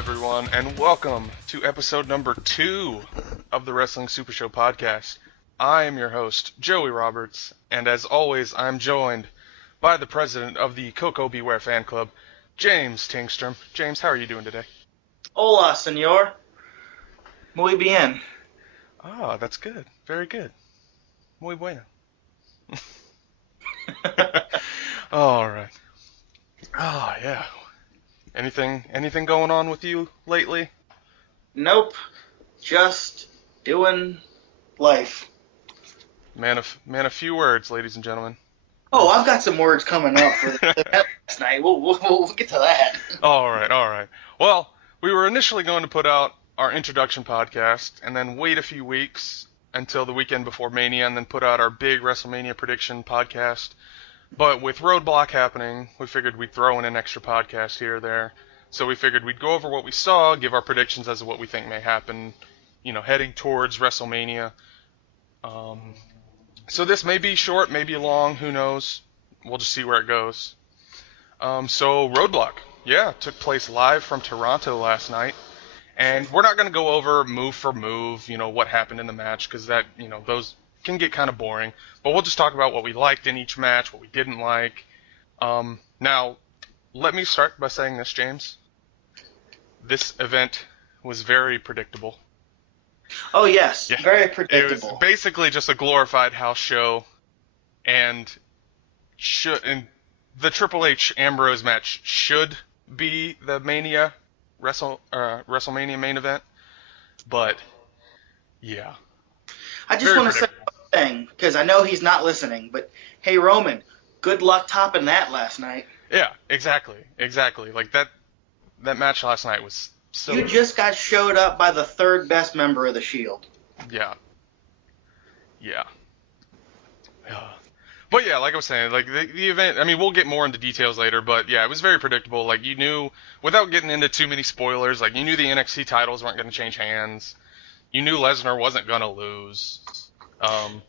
everyone, and welcome to episode number 2 of the Wrestling Supershow Podcast. I am your host, Joey Roberts, and as always, I'm joined by the president of the Coco Beware fan club, James Tingstrom. James, how are you doing today? Hola, senor. Muy bien. Ah, that's good. Very good. Muy bueno. Alright. Oh, yeah. Anything going on with you lately? Nope. Just doing life. Man of few words, ladies and gentlemen. Oh, I've got some words coming up for the event last night. We'll get to that. All right. Well, we were initially going to put out our introduction podcast and then wait a few weeks until the weekend before Mania and then put out our big WrestleMania prediction podcast. But with Roadblock happening, we figured we'd throw in an extra podcast here or there. So we figured we'd go over what we saw, give our predictions as to what we think may happen, heading towards WrestleMania. So this may be short, may be long, who knows? We'll just see where it goes. So Roadblock, took place live from Toronto last night. And we're not going to go over move for move, what happened in the match, because that, those can get kind of boring. But we'll just talk about what we liked in each match, what we didn't like. Now, let me start by saying this, James. This event was very predictable. Oh, yes. Yeah. Very predictable. It was basically just a glorified house show. And the Triple H Ambrose match should be the Mania WrestleMania main event. But, yeah. I just want to say one thing, because I know he's not listening, but hey, Roman, good luck topping that last night. Yeah, exactly. Like, that match last night was so... You just got showed up by the third best member of the Shield. Yeah. But yeah, like I was saying, like, the event, I mean, we'll get more into details later, but yeah, it was very predictable. Like, you knew, without getting into too many spoilers, like, you knew the NXT titles weren't going to change hands. You knew Lesnar wasn't going to lose. I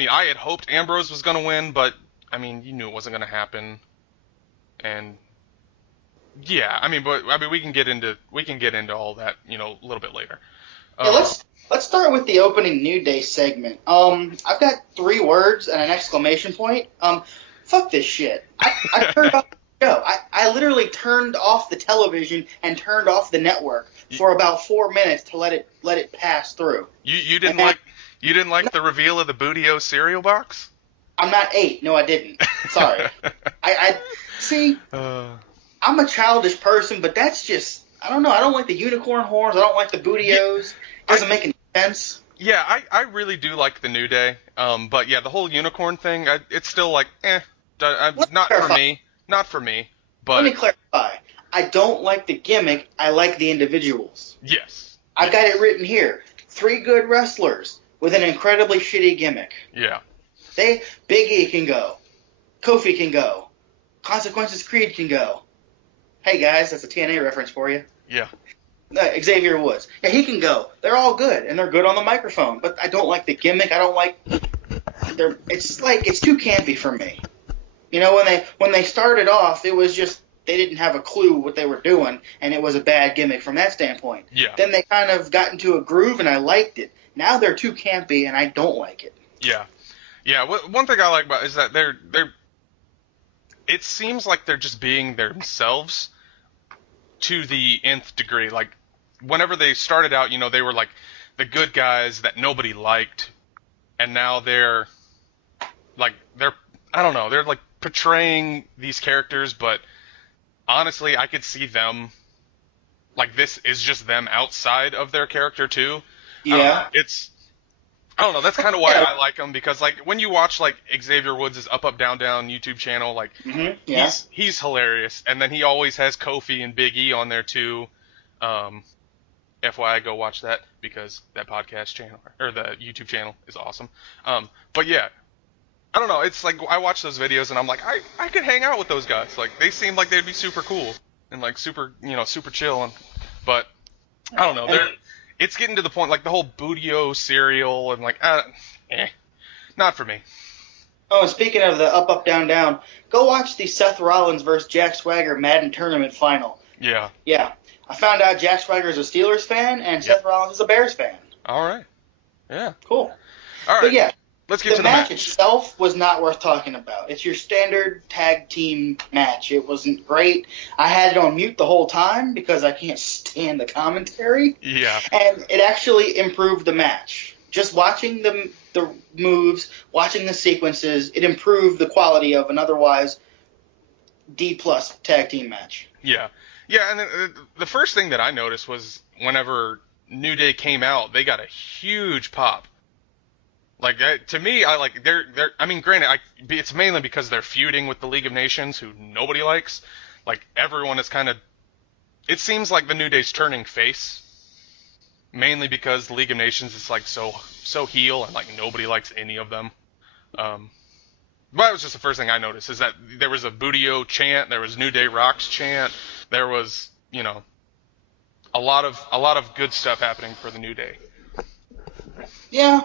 had hoped Ambrose was going to win, but, you knew it wasn't going to happen. And, yeah, we can get into all that, a little bit later. Yeah, let's start with the opening New Day segment. I've got 3 words and an exclamation point. Fuck this shit. I turned off the show. I literally turned off the television and turned off the network for about 4 minutes to let it pass through. You didn't like the reveal of the Bootio cereal box? I'm not 8. No, I didn't. Sorry. I see. I'm a childish person, but that's just, I don't know. I don't like the unicorn horns. I don't like the Bootios. It doesn't make any sense. Yeah, I really do like the New Day. But yeah, the whole unicorn thing, it's still like, not for me. But let me clarify. I don't like the gimmick. I like the individuals. Yes. I got it written here. 3 good wrestlers with an incredibly shitty gimmick. Yeah. Big E can go. Kofi can go. Consequences Creed can go. Hey guys, that's a TNA reference for you. Yeah. Xavier Woods. Yeah, he can go. They're all good, and they're good on the microphone. But I don't like the gimmick. I don't like. It's too campy for me. When they started off, it was just they didn't have a clue what they were doing, and it was a bad gimmick from that standpoint. Yeah. Then they kind of got into a groove, and I liked it. Now they're too campy, and I don't like it. Yeah. Yeah. One thing I like about it is that they're. It seems like they're just being themselves to the nth degree. Like, whenever they started out, they were like the good guys that nobody liked, and now they're I don't know, they're like portraying these characters, but honestly, I could see them, like, this is just them outside of their character too. Yeah. I don't know, that's kind of why I like them, because, like, when you watch, like, Xavier Woods' Up, Up, Down, Down YouTube channel, like, he's hilarious, and then he always has Kofi and Big E on there, too. FYI, go watch that, because that podcast channel, or the YouTube channel, is awesome. But, yeah, I don't know, it's like, I watch those videos, and I'm like, I could hang out with those guys. Like, they seem like they'd be super cool, and, like, super chill, but, I don't know, it's getting to the point, like, the whole Bootio cereal, and, like, not for me. Oh, and speaking of the Up, Up, Down, Down, go watch the Seth Rollins versus Jack Swagger Madden Tournament final. Yeah. Yeah. I found out Jack Swagger is a Steelers fan and Seth Rollins is a Bears fan. All right. Yeah. Cool. All right. But yeah, let's get to the match match. itself was not worth talking about. It's your standard tag team match. It wasn't great. I had it on mute the whole time because I can't stand the commentary. Yeah. And it actually improved the match. Just watching the moves, watching the sequences, it improved the quality of an otherwise D-plus tag team match. Yeah. Yeah, and the first thing that I noticed was whenever New Day came out, they got a huge pop. Like, to me, I mean, granted, it's mainly because they're feuding with the League of Nations, who nobody likes. Like, everyone is kind of, it seems like the New Day's turning face, mainly because the League of Nations is, like, so heel, and, like, nobody likes any of them. But that was just the first thing I noticed, is that there was a Booty-O chant, there was New Day Rocks chant, there was, you know, a lot of good stuff happening for the New Day. Yeah,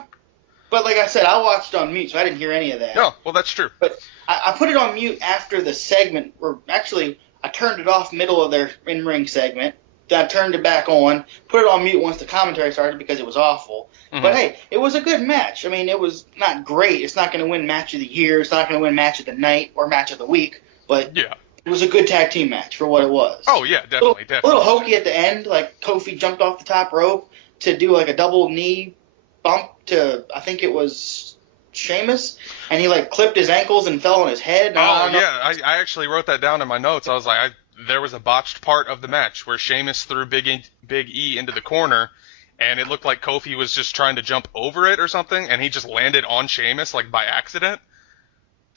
but like I said, I watched on mute, so I didn't hear any of that. No, well, that's true. But I put it on mute after the segment, or actually, I turned it off middle of their in-ring segment, then I turned it back on, put it on mute once the commentary started because it was awful. Mm-hmm. But hey, it was a good match. I mean, it was not great. It's not going to win match of the year. It's not going to win match of the night or match of the week. But yeah, it was a good tag team match for what it was. Oh, yeah, definitely. A little hokey at the end, like Kofi jumped off the top rope to do like a double knee bump to, I think it was Sheamus, and he like clipped his ankles and fell on his head. I actually wrote that down in my notes. I was like, there was a botched part of the match where Sheamus threw Big E into the corner, and it looked like Kofi was just trying to jump over it or something, and he just landed on Sheamus, like, by accident.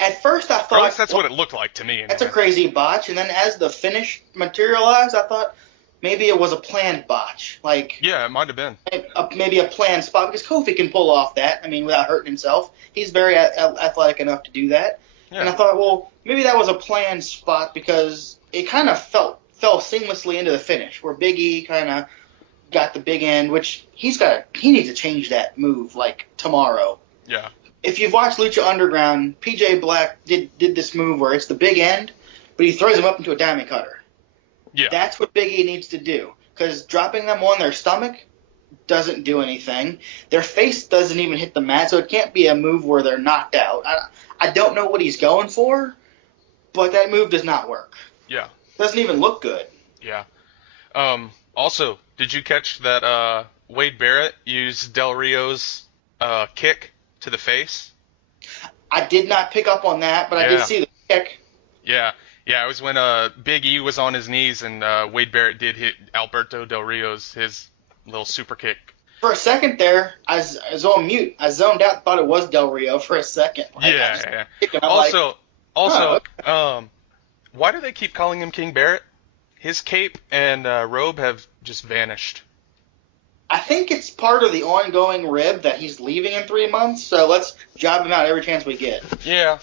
At first I thought... Or at least that's what it looked like to me. Anyway. That's a crazy botch, and then as the finish materialized, I thought maybe it was a planned botch. Like, yeah, it might have been. Maybe a planned spot, because Kofi can pull off that, I mean, without hurting himself. He's very athletic enough to do that. Yeah. And I thought, well, maybe that was a planned spot, because it kind of fell seamlessly into the finish, where Big E kind of got the big end, which he needs to change that move, like, tomorrow. Yeah. If you've watched Lucha Underground, PJ Black did this move where it's the big end, but he throws him up into a diamond cutter. Yeah. That's what Big E needs to do, because dropping them on their stomach doesn't do anything. Their face doesn't even hit the mat, so it can't be a move where they're knocked out. I don't know what he's going for, but that move does not work. Yeah. Doesn't even look good. Yeah. Also, did you catch that Wade Barrett used Del Rio's kick to the face? I did not pick up on that, but I did see the kick. Yeah. Yeah, it was when Big E was on his knees and Wade Barrett did hit Alberto Del Rio's his little super kick. For a second there, I was on mute. I zoned out, thought it was Del Rio for a second. Like, yeah. Also, why do they keep calling him King Barrett? His cape and robe have just vanished. I think it's part of the ongoing rib that he's leaving in 3 months, so let's job him out every chance we get. Yeah.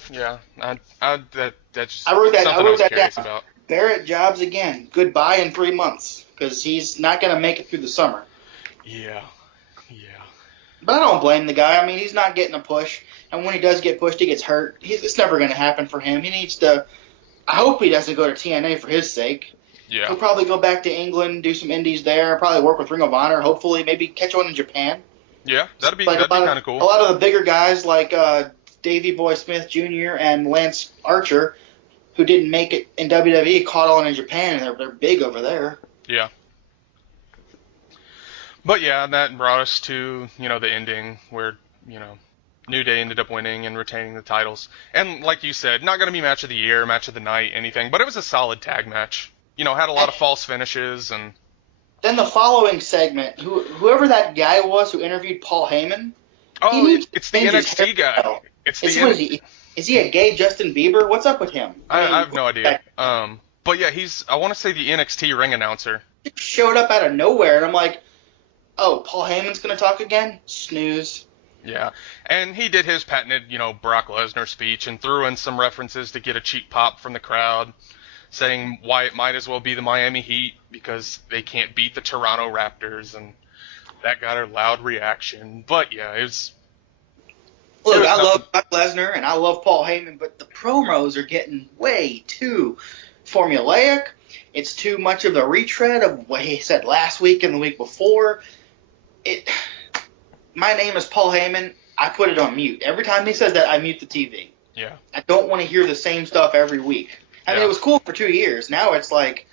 That's just I wrote that down. About. Barrett jobs again. Goodbye in 3 months, because he's not going to make it through the summer. Yeah. But I don't blame the guy. I mean, he's not getting a push, and when he does get pushed, he gets hurt. It's never going to happen for him. He needs to... I hope he doesn't go to TNA for his sake. Yeah. He'll probably go back to England, do some indies there, probably work with Ring of Honor, hopefully maybe catch one in Japan. Yeah, that'd be kind of cool. A lot of the bigger guys like Davey Boy Smith Jr. and Lance Archer, who didn't make it in WWE, caught on in Japan, and they're big over there. Yeah. But yeah, that brought us to, the ending where, New Day ended up winning and retaining the titles. And like you said, not going to be match of the year, match of the night, anything, but it was a solid tag match. Had a lot of false finishes. And then the following segment, whoever that guy was who interviewed Paul Heyman. Oh, it's the NXT guy. Is he a gay Justin Bieber? What's up with him? I have no idea. But yeah, I want to say the NXT ring announcer. He showed up out of nowhere, and I'm like, oh, Paul Heyman's going to talk again? Snooze. Yeah, and he did his patented, Brock Lesnar speech and threw in some references to get a cheap pop from the crowd, saying why it might as well be the Miami Heat because they can't beat the Toronto Raptors, and that got a loud reaction. But yeah, it was... Look, I love Brock Lesnar and I love Paul Heyman, but the promos are getting way too formulaic. It's too much of a retread of what he said last week and the week before. My name is Paul Heyman. I put it on mute. Every time he says that, I mute the TV. Yeah. I don't want to hear the same stuff every week. I mean, it was cool for 2 years. Now it's like,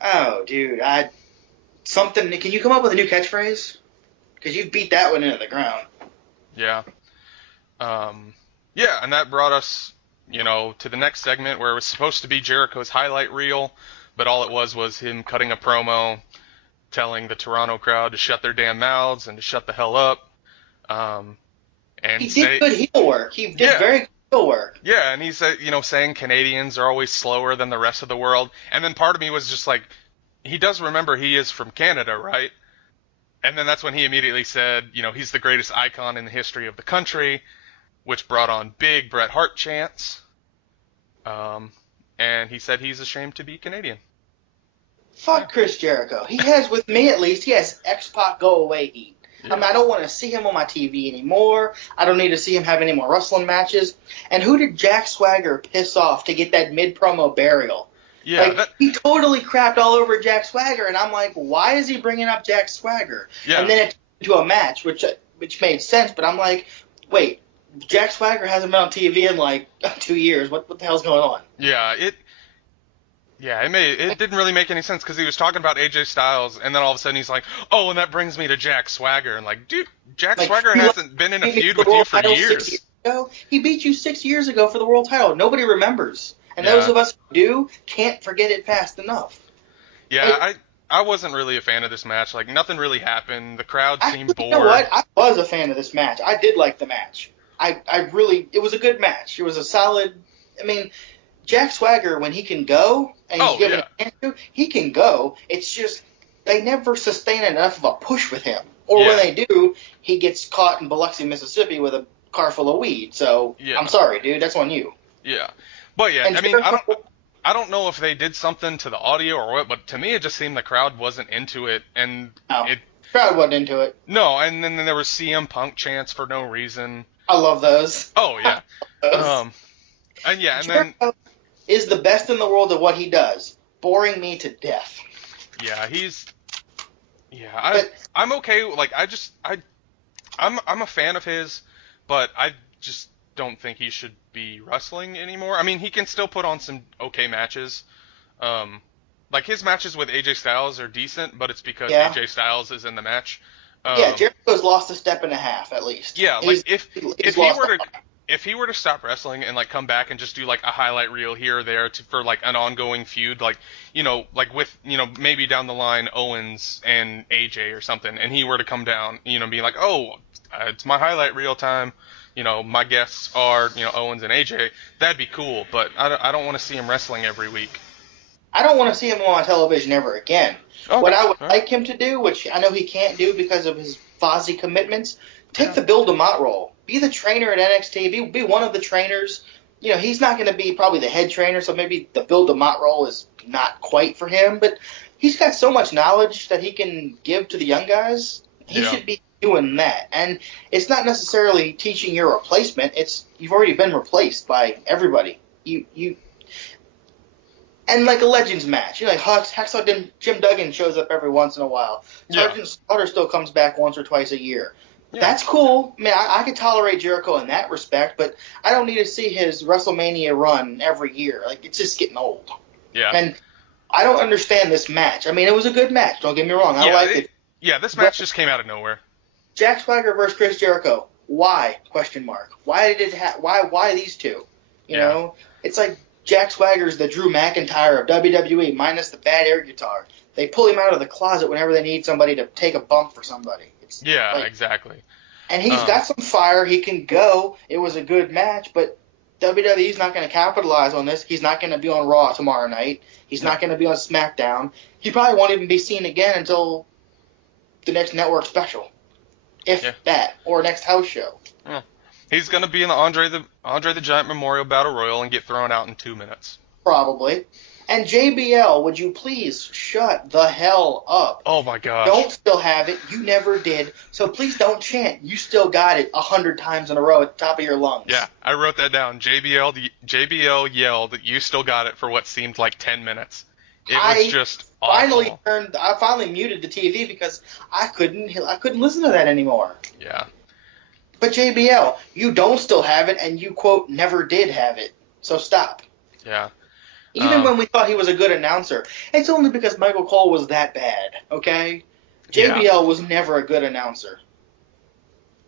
oh, dude, can you come up with a new catchphrase? Because you beat that one into the ground. Yeah. Yeah, and that brought us, to the next segment where it was supposed to be Jericho's highlight reel, but all it was him cutting a promo, telling the Toronto crowd to shut their damn mouths and to shut the hell up. And he did good heel work. He did very good heel work. Yeah, and he said, saying Canadians are always slower than the rest of the world. And then part of me was just like, he does remember he is from Canada, right? And then that's when he immediately said, he's the greatest icon in the history of the country, which brought on big Bret Hart chants. And he said he's ashamed to be Canadian. Fuck Chris Jericho. He has, with me at least, he has X-Pac go away heat. Yeah. I mean, I don't want to see him on my TV anymore. I don't need to see him have any more wrestling matches. And who did Jack Swagger piss off to get that mid-promo burial? Yeah, he totally crapped all over Jack Swagger, and I'm like, why is he bringing up Jack Swagger? Yeah. And then it turned into a match, which made sense, but I'm like, wait, Jack Swagger hasn't been on TV in like 2 years. What the hell's going on? Yeah, it didn't really make any sense because he was talking about AJ Styles, and then all of a sudden he's like, oh, and that brings me to Jack Swagger. And like, dude, Jack Swagger hasn't been in a feud with you for years. 6 years ago. He beat you 6 years ago for the world title. Nobody remembers. And those of us who do can't forget it fast enough. Yeah, I wasn't really a fan of this match. Like, nothing really happened. The crowd seemed bored. You know what? I was a fan of this match. I did like the match. It was a good match. It was a solid, Jack Swagger, when he can go, and he's given a chance to, he can go. It's just, they never sustain enough of a push with him. Or when they do, he gets caught in Biloxi, Mississippi with a car full of weed. So, I'm sorry, dude. That's on you. Yeah. But I don't know if they did something to the audio or what, but to me it just seemed the crowd wasn't into it, and crowd wasn't into it. No, and then there was CM Punk chants for no reason. I love those. Oh yeah. And Jericho is the best in the world at what he does, boring me to death. Yeah, I'm okay. Like I'm a fan of his, but I just don't think he should be wrestling anymore. I mean, he can still put on some okay matches. Like his matches with AJ Styles are decent, but it's because AJ Styles is in the match. Jericho's lost a step and a half at least. Yeah, like if he were to stop wrestling and like come back and just do like a highlight reel here or there for like an ongoing feud, like like with maybe down the line Owens and AJ or something, and he were to come down, be like, oh, it's my highlight reel time. My guests are, Owens and AJ. That'd be cool, but I don't want to see him wrestling every week. I don't want to see him on television ever again. Okay. What I would like him to do, which I know he can't do because of his Fozzy commitments, take the Bill DeMott role. Be the trainer at NXT. Be one of the trainers. He's not going to be probably the head trainer, so maybe the Bill DeMott role is not quite for him, but he's got so much knowledge that he can give to the young guys. He should be doing that. And it's not necessarily teaching your replacement. It's you've already been replaced by everybody. And like a Legends match, like Hacksaw Jim Duggan shows up every once in a while. Sergeant Slaughter still comes back once or twice a year. Yeah. That's cool. I mean, I could tolerate Jericho in that respect, but I don't need to see his WrestleMania run every year. Like, it's just getting old. Yeah. And I don't understand this match. I mean, it was a good match. Don't get me wrong. I liked it. Yeah, this match just came out of nowhere. Jack Swagger versus Chris Jericho. Why? Question mark. Why did it? Why these two? You know, it's like Jack Swagger's the Drew McIntyre of WWE minus the bad air guitar. They pull him out of the closet whenever they need somebody to take a bump for somebody. Exactly. And he's got some fire. He can go. It was a good match, but WWE's not going to capitalize on this. He's not going to be on Raw tomorrow night. He's not going to be on SmackDown. He probably won't even be seen again until the next network special, if that, or next house show. Yeah. He's going to be in the Andre the Giant Memorial Battle Royal and get thrown out in 2 minutes. Probably. And JBL, would you please shut the hell up? Oh, my gosh. Don't still have it. You never did. So please don't chant. You still got it 100 times in a row at the top of your lungs. Yeah, I wrote that down. JBL yelled that you still got it for what seemed like 10 minutes. It was just awful. I finally muted the TV because I couldn't listen to that anymore. Yeah. But JBL, you don't still have it, and you, quote, never did have it. So stop. Yeah. Even when we thought he was a good announcer, it's only because Michael Cole was that bad, okay? JBL was never a good announcer.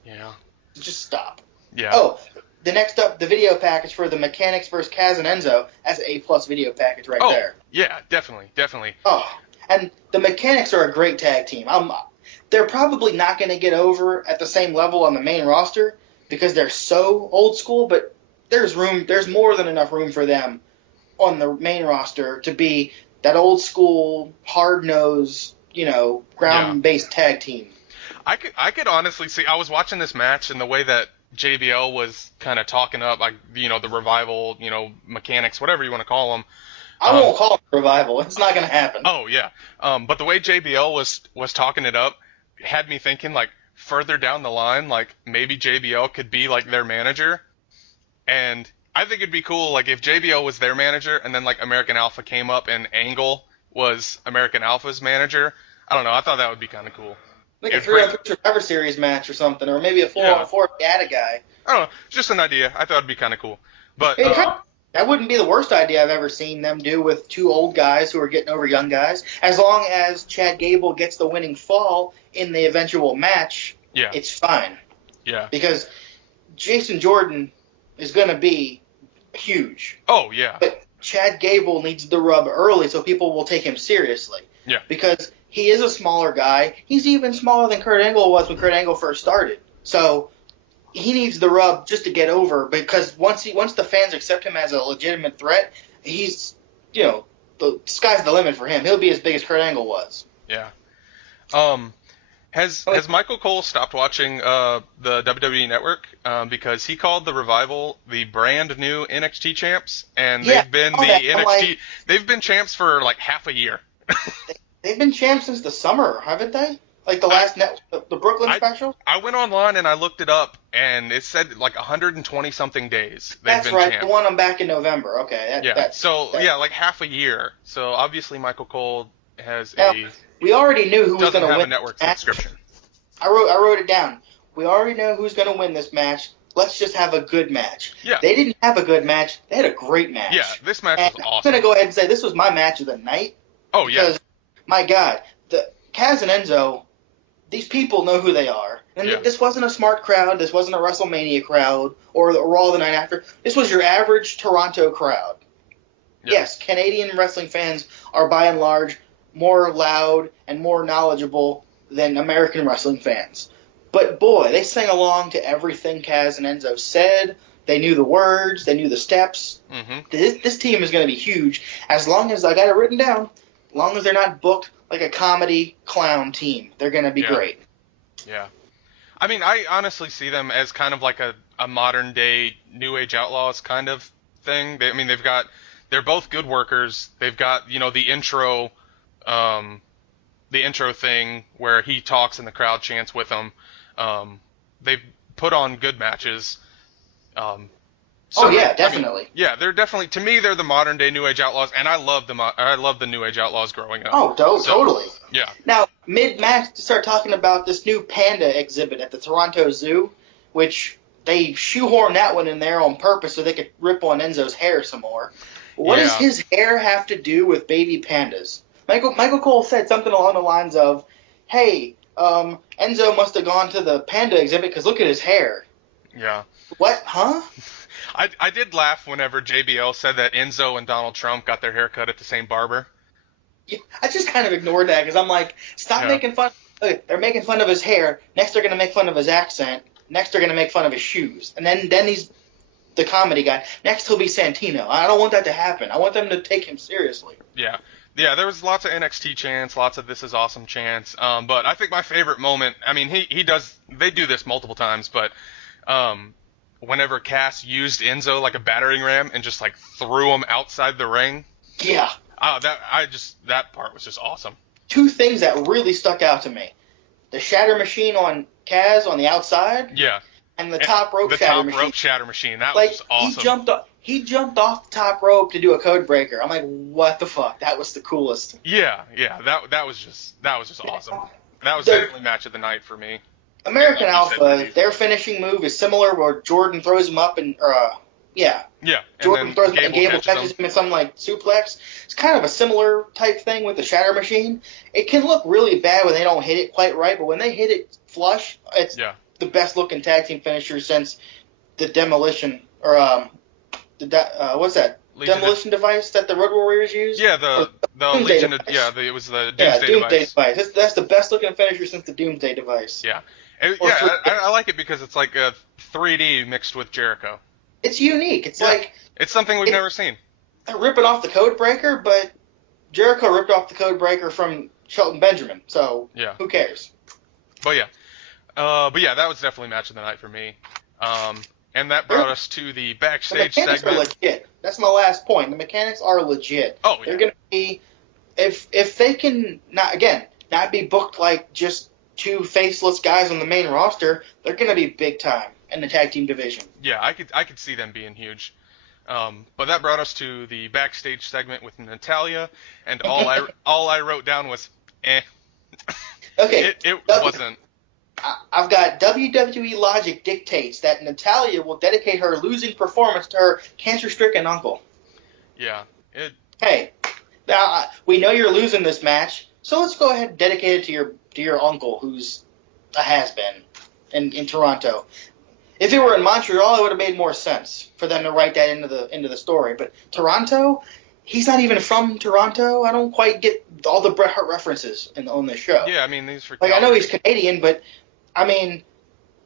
Yeah. Just stop. Yeah. Oh, the next up, the video package for the Mechanics versus Kaz and Enzo. That's an A+ video package right there. Yeah, definitely. Oh, and the Mechanics are a great tag team. They're probably not going to get over at the same level on the main roster because they're so old school, but there's more than enough room for them on the main roster to be that old school, hard-nosed, ground-based tag team. I could honestly see, I was watching this match and the way that JBL was kind of talking up, like, the Revival, Mechanics, whatever you want to call them. I won't call it Revival. It's not going to happen. Oh, yeah. But the way JBL was talking it up had me thinking, like, further down the line, like, maybe JBL could be, like, their manager. And I think it'd be cool, like, if JBL was their manager and then, like, American Alpha came up and Angle was American Alpha's manager. I don't know. I thought that would be kind of cool. Like a 3-on-3 Survivor Series match or something, or maybe a 4-on-4 if you had a guy. I don't know. It's just an idea. I thought it'd be kind of cool. But that wouldn't be the worst idea I've ever seen them do with two old guys who are getting over young guys. As long as Chad Gable gets the winning fall in the eventual match, it's fine. Yeah. Because Jason Jordan is going to be huge. Oh, yeah. But Chad Gable needs the rub early so people will take him seriously. Yeah. Because he is a smaller guy. He's even smaller than Kurt Angle was when Kurt Angle first started. So he needs the rub just to get over, because once the fans accept him as a legitimate threat, he's, the sky's the limit for him. He'll be as big as Kurt Angle was. Yeah. Has Michael Cole stopped watching the WWE Network because he called the Revival the brand new NXT champs, and they've been they've been champs for like half a year. They've been champs since the summer, haven't they? Like the Brooklyn special? I went online and I looked it up, and it said like 120-something days they've That's been right, champs. The one I'm back in November. Okay. Like half a year. So obviously Michael Cole has we already knew who was going to win. Doesn't have a network subscription. I wrote it down. We already know who's going to win this match. Let's just have a good match. Yeah. They didn't have a good match. They had a great match. Yeah, this match was awesome. I'm going to go ahead and say this was my match of the night. Oh, yeah. Because, my God, the Kaz and Enzo, these people know who they are. And this wasn't a smart crowd. This wasn't a WrestleMania crowd or the Raw the night after. This was your average Toronto crowd. Yeah. Yes, Canadian wrestling fans are by and large more loud and more knowledgeable than American wrestling fans. But boy, they sang along to everything Kaz and Enzo said. They knew the words. They knew the steps. Mm-hmm. This team is going to be huge as long as, I got it written down, as long as they're not booked like a comedy clown team. They're going to be great. Yeah. I mean, I honestly see them as kind of like a modern-day New Age Outlaws kind of thing. They're both good workers. They've got, the intro thing where he talks and the crowd chants with him. They've put on good matches. Definitely. They're definitely, to me, they're the modern day New Age Outlaws, and I love the New Age Outlaws growing up. Oh, totally. Yeah. Now, mid-match, to start talking about this new panda exhibit at the Toronto Zoo, which they shoehorned that one in there on purpose so they could rip on Enzo's hair some more. What does his hair have to do with baby pandas? Michael Cole said something along the lines of, hey, Enzo must have gone to the panda exhibit because look at his hair. Yeah. What? Huh? I did laugh whenever JBL said that Enzo and Donald Trump got their hair cut at the same barber. Yeah, I just kind of ignored that because I'm like, stop making fun. Okay, they're making fun of his hair. Next they're going to make fun of his accent. Next they're going to make fun of his shoes. And then he's the comedy guy. Next he'll be Santino. I don't want that to happen. I want them to take him seriously. Yeah. Yeah, there was lots of NXT chants, lots of This Is Awesome chants. But I think my favorite moment, I mean, they do this multiple times, but whenever Cass used Enzo like a battering ram and just like threw him outside the ring. Yeah. That part was just awesome. Two things that really stuck out to me. The shatter machine on Kaz on the outside. Yeah. And the top rope shatter machine. That was just awesome. he jumped off the top rope to do a code breaker. I'm like, what the fuck? That was the coolest. Yeah, that was just awesome. That was definitely match of the night for me. American Alpha, their finishing move is similar, where Jordan throws him up and Jordan throws him and Gable catches him in some like suplex. It's kind of a similar type thing with the Shatter Machine. It can look really bad when they don't hit it quite right, but when they hit it flush, it's the best looking tag team finisher since the Demolition what's that? Demolition device that the Road Warriors used? Yeah, the Legion. It was the Doomsday device. That's the best looking finisher since the Doomsday device. Yeah. I like it because it's like a 3D mixed with Jericho. It's unique. It's like... It's something we've never seen. They're ripping off the code breaker, but Jericho ripped off the code breaker from Shelton Benjamin, so who cares? But that was definitely match of the night for me. And that brought us to the backstage segment. The mechanics are legit. That's my last point. The mechanics are legit. Oh, yeah. They're going to be... If they can, not be booked like just two faceless guys on the main roster, they're going to be big time in the tag team division. Yeah, I could see them being huge. But that brought us to the backstage segment with Natalya, and all I wrote down was eh. Okay. It wasn't. I've got WWE logic dictates that Natalya will dedicate her losing performance to her cancer-stricken uncle. Yeah. Hey, now we know you're losing this match, so let's go ahead and dedicate it to your uncle, who's a has-been in Toronto. If it were in Montreal, it would have made more sense for them to write that into the story. But Toronto, he's not even from Toronto. I don't quite get all the Bret Hart references on this show. Yeah, I mean, these for I know he's Canadian, but I mean,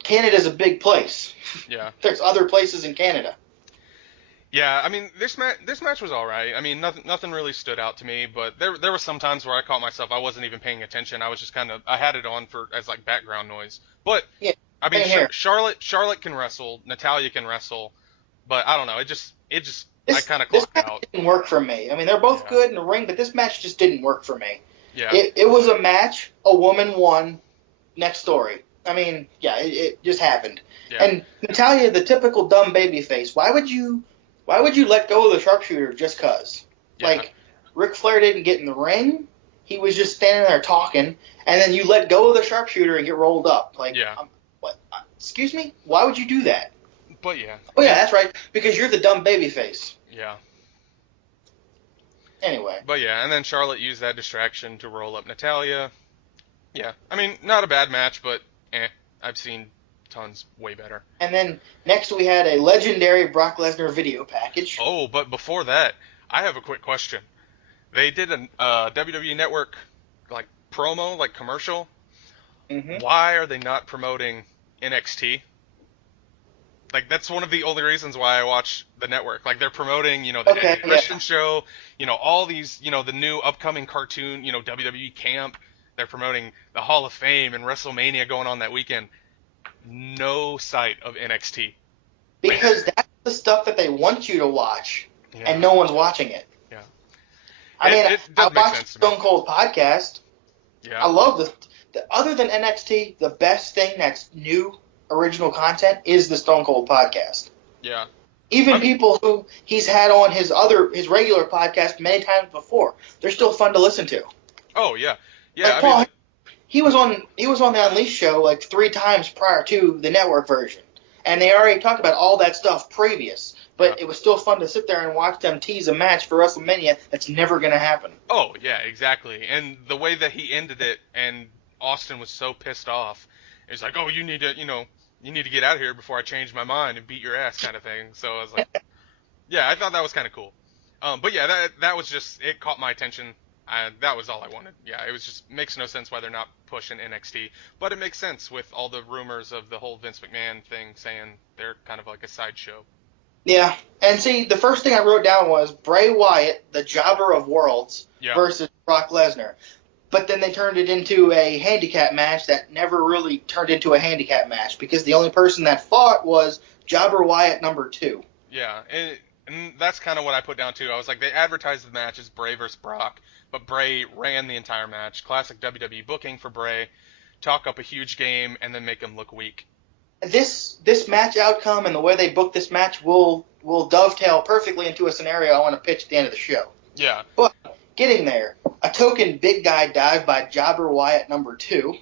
Canada's a big place. Yeah. There's other places in Canada. Yeah, I mean, this match was all right. I mean, nothing really stood out to me, but there were some times where I caught myself, I wasn't even paying attention. I was just I had it on as like background noise. But yeah, I mean, Charlotte can wrestle, Natalya can wrestle, but I don't know. I kind of clocked out. This didn't work for me. I mean, they're both good in the ring, but this match just didn't work for me. Yeah. It was a match, a woman won, next story. I mean, it just happened. Yeah. And Natalya, the typical dumb babyface, why would you let go of the sharpshooter just cause? Yeah. Like, Ric Flair didn't get in the ring. He was just standing there talking, and then you let go of the sharpshooter and get rolled up. Like, what? Excuse me? Why would you do that? But yeah. Oh yeah, that's right. Because you're the dumb babyface. Yeah. Anyway. But yeah, and then Charlotte used that distraction to roll up Natalya. Yeah. I mean, not a bad match, but I've seen tons way better. And then next we had a legendary Brock Lesnar video package. Oh, but before that, I have a quick question. They did a WWE Network like promo, like commercial. Mm-hmm. Why are they not promoting NXT? Like, that's one of the only reasons why I watch the network. Like, they're promoting, the Eddie Christian show, all these, the new upcoming cartoon, WWE Camp. They're promoting the Hall of Fame and WrestleMania going on that weekend. No sight of NXT. Because that's the stuff that they want you to watch, and no one's watching it. Yeah. I watched Stone Cold Podcast. Yeah. I love the other than NXT, the best thing that's new, original content is the Stone Cold Podcast. Yeah. Even people who he's had on his regular podcast many times before, they're still fun to listen to. Oh yeah. Yeah. Like Paul, he was on the Unleashed show like 3 times prior to the network version. And they already talked about all that stuff previous. But it was still fun to sit there and watch them tease a match for WrestleMania that's never going to happen. Oh, yeah, exactly. And the way that he ended it, and Austin was so pissed off, it was like, oh, you need to get out of here before I change my mind and beat your ass kind of thing. So I was like, yeah, I thought that was kind of cool. But yeah, that was just, it caught my attention. That was all I wanted. Yeah, it was just, makes no sense why they're not pushing NXT. But it makes sense with all the rumors of the whole Vince McMahon thing saying they're kind of like a sideshow. Yeah, and see, the first thing I wrote down was Bray Wyatt, the jobber of worlds, versus Brock Lesnar. But then they turned it into a handicap match that never really turned into a handicap match because the only person that fought was Jobber Wyatt number 2. Yeah, and that's kind of what I put down too. I was like, they advertised the match as Bray versus Brock, but Bray ran the entire match. Classic WWE booking for Bray. Talk up a huge game and then make him look weak. this match outcome and the way they book this match will dovetail perfectly into a scenario I want to pitch at the end of the show. Yeah. But getting there, a token big guy dive by Jobber Wyatt number 2.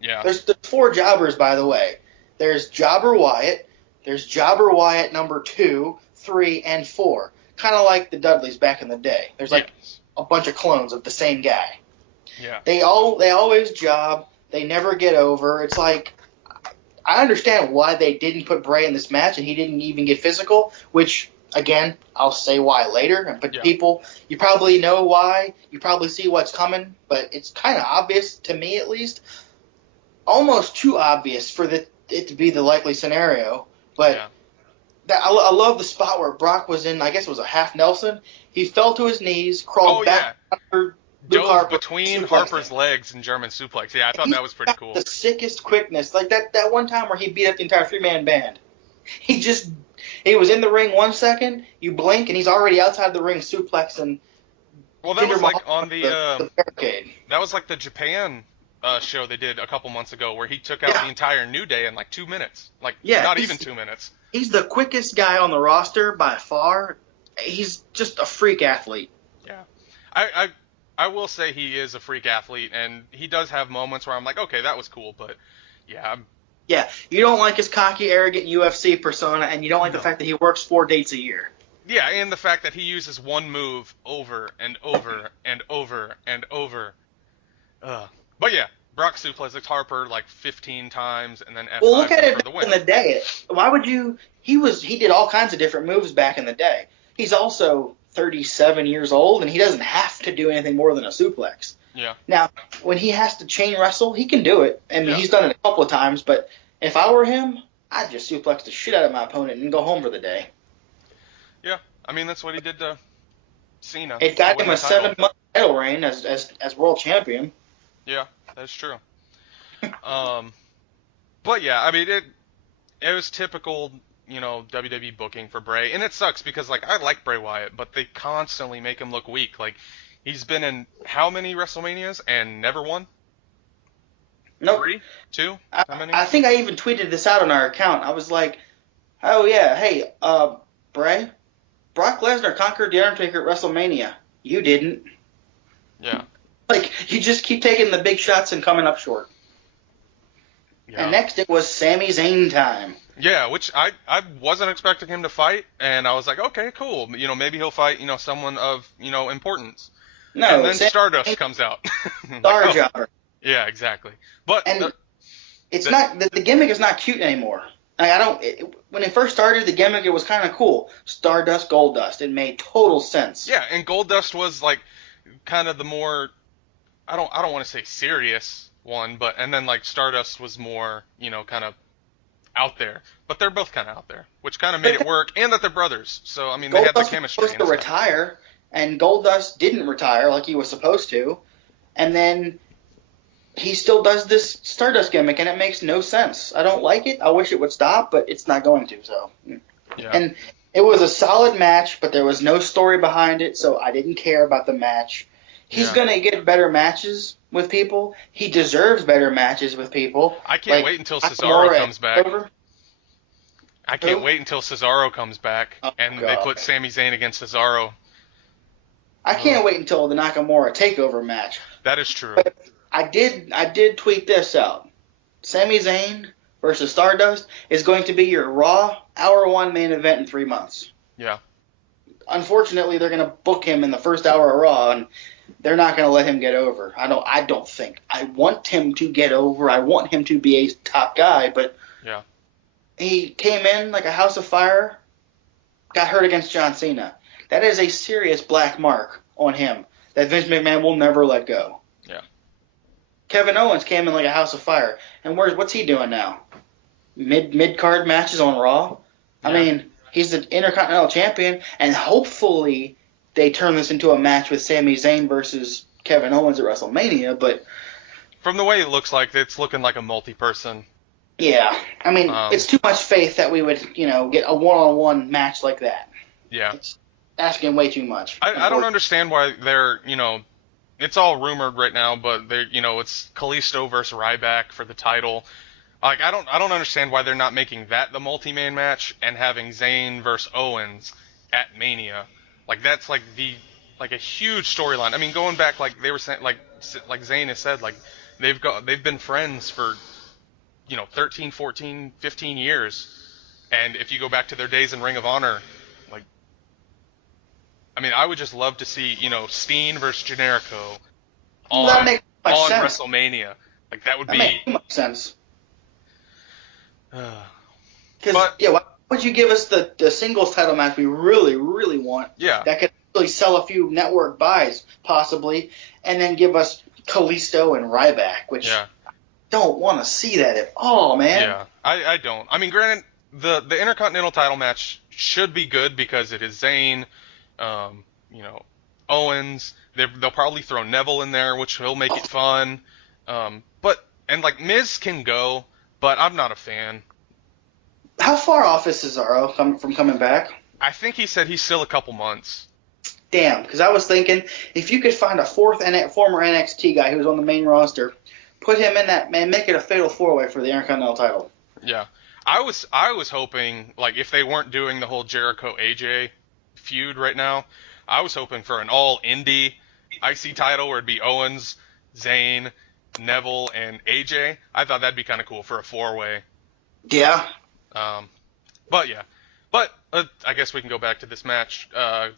Yeah. There's 4 jobbers, by the way. There's Jobber Wyatt. There's Jobber Wyatt number 2, 3, and 4. Kind of like the Dudleys back in the day. There's like a bunch of clones of the same guy. Yeah. They always job. They never get over. It's like, I understand why they didn't put Bray in this match and he didn't even get physical, which, again, I'll say why later. But people, you probably know why. You probably see what's coming, but it's kind of obvious, to me at least. Almost too obvious for it to be the likely scenario. But I love the spot where Brock was in, I guess it was a half Nelson. He fell to his knees, crawled back under Luke Dove Harper, between Harper's legs and German suplex. Yeah, I thought that was pretty cool. The sickest quickness. Like that one time where he beat up the entire 3-man band. He was in the ring 1 second, you blink, and he's already outside the ring suplexing. Well, that was like on the barricade. That was like the Japan show they did a couple months ago where he took out the entire New Day in like 2 minutes. Like, not even 2 minutes. He's the quickest guy on the roster by far. He's just a freak athlete. Yeah. I will say he is a freak athlete, and he does have moments where I'm like, okay, that was cool, but yeah. Yeah, you don't like his cocky, arrogant UFC persona, and you don't like the fact that he works 4 dates a year. Yeah, and the fact that he uses one move over and over and over and over. But yeah, Brock suplexed Harper like 15 times, and then F5 well, look at it for the win. In the day. Why would you? He did all kinds of different moves back in the day. He's also 37 years old, and he doesn't have to do anything more than a suplex. Yeah. Now, when he has to chain wrestle, he can do it. I mean, he's done it a couple of times, but if I were him, I'd just suplex the shit out of my opponent and go home for the day. Yeah, I mean, that's what he did to Cena. It got him a 7-month title reign as world champion. Yeah, that's true. But yeah, I mean, it was typical, WWE booking for Bray, and it sucks because like I like Bray Wyatt, but they constantly make him look weak. Like he's been in how many WrestleManias and never won? Nope. 3? 2? How many? I think I even tweeted this out on our account. I was like, oh yeah, hey, Bray, Brock Lesnar conquered The Undertaker at WrestleMania. You didn't. Yeah. Like, you just keep taking the big shots and coming up short. Yeah. And next it was Sami Zayn time. Yeah, which I wasn't expecting him to fight, and I was like, okay, cool. Maybe he'll fight, someone of, importance. No. And then Stardust comes out. Star Jobber. Yeah, exactly. But it's not the gimmick is not cute anymore. Like, when it first started, the gimmick, it was kind of cool. Stardust, Goldust. It made total sense. Yeah, and Goldust was like kind of the more I don't want to say serious one, and then like Stardust was more, kind of out there. But they're both kind of out there, which kind of made it work, and that they're brothers. So I mean, they had the chemistry. Goldust was supposed to retire, and Goldust didn't retire like he was supposed to, and then he still does this Stardust gimmick, and it makes no sense. I don't like it. I wish it would stop, but it's not going to. So, yeah. And it was a solid match, but there was no story behind it, so I didn't care about the match. He's going to get better matches with people. He deserves better matches with people. I can't wait until Cesaro comes back. I can't wait until Cesaro comes back, and they put Sami Zayn against Cesaro. I can't wait until the Nakamura takeover match. That is true. But I did tweet this out. Sami Zayn versus Stardust is going to be your Raw Hour 1 main event in 3 months. Yeah. Unfortunately, they're going to book him in the first hour of Raw, and they're not going to let him get over. I don't think. I want him to get over. I want him to be a top guy, but he came in like a house of fire, got hurt against John Cena. That is a serious black mark on him that Vince McMahon will never let go. Yeah. Kevin Owens came in like a house of fire, and what's he doing now? Mid-card matches on Raw? Yeah. I mean, he's the Intercontinental Champion, and hopefully they turn this into a match with Sami Zayn versus Kevin Owens at WrestleMania, but from the way it looks like, it's looking like a multi-person. Yeah. I mean, it's too much faith that we would, get a one-on-one match like that. Yeah. It's asking way too much. I don't understand why they're, it's all rumored right now, but they're, it's Kalisto versus Ryback for the title, Like, I don't understand why they're not making that the multi-man match and having Zayn versus Owens at Mania. Like, that's like a huge storyline. I mean, going back, like they were saying, like Zayn has said, like they've been friends for 13, 14, 15 years. And if you go back to their days in Ring of Honor, like, I mean, I would just love to see, Steen versus Generico That makes much on sense. WrestleMania. Like, that would That be. makes too much sense. But Why would you give us the singles title match we really, really want? yeah, That could really sell a few network buys, possibly, and then give us Kalisto and Ryback, which yeah, I don't want to see that at all, man. yeah. I don't. I mean, granted, the Intercontinental title match should be good because it is Zayn, Owens. They'll probably throw Neville in there, which will make it fun. And Miz can go, but I'm not a fan. How far off is Cesaro from coming back? I think he said he's still a couple months. Damn, because I was thinking if you could find a former NXT guy who was on the main roster, put him in that, man, make it a fatal four-way for the Intercontinental title. Yeah. I was hoping, like, if they weren't doing the whole Jericho-AJ feud right now, I was hoping for an all-indie IC title where it'd be Owens, Zayn, Neville, and AJ. I thought that'd be kind of cool for a four-way. Yeah. But I guess we can go back to this match. I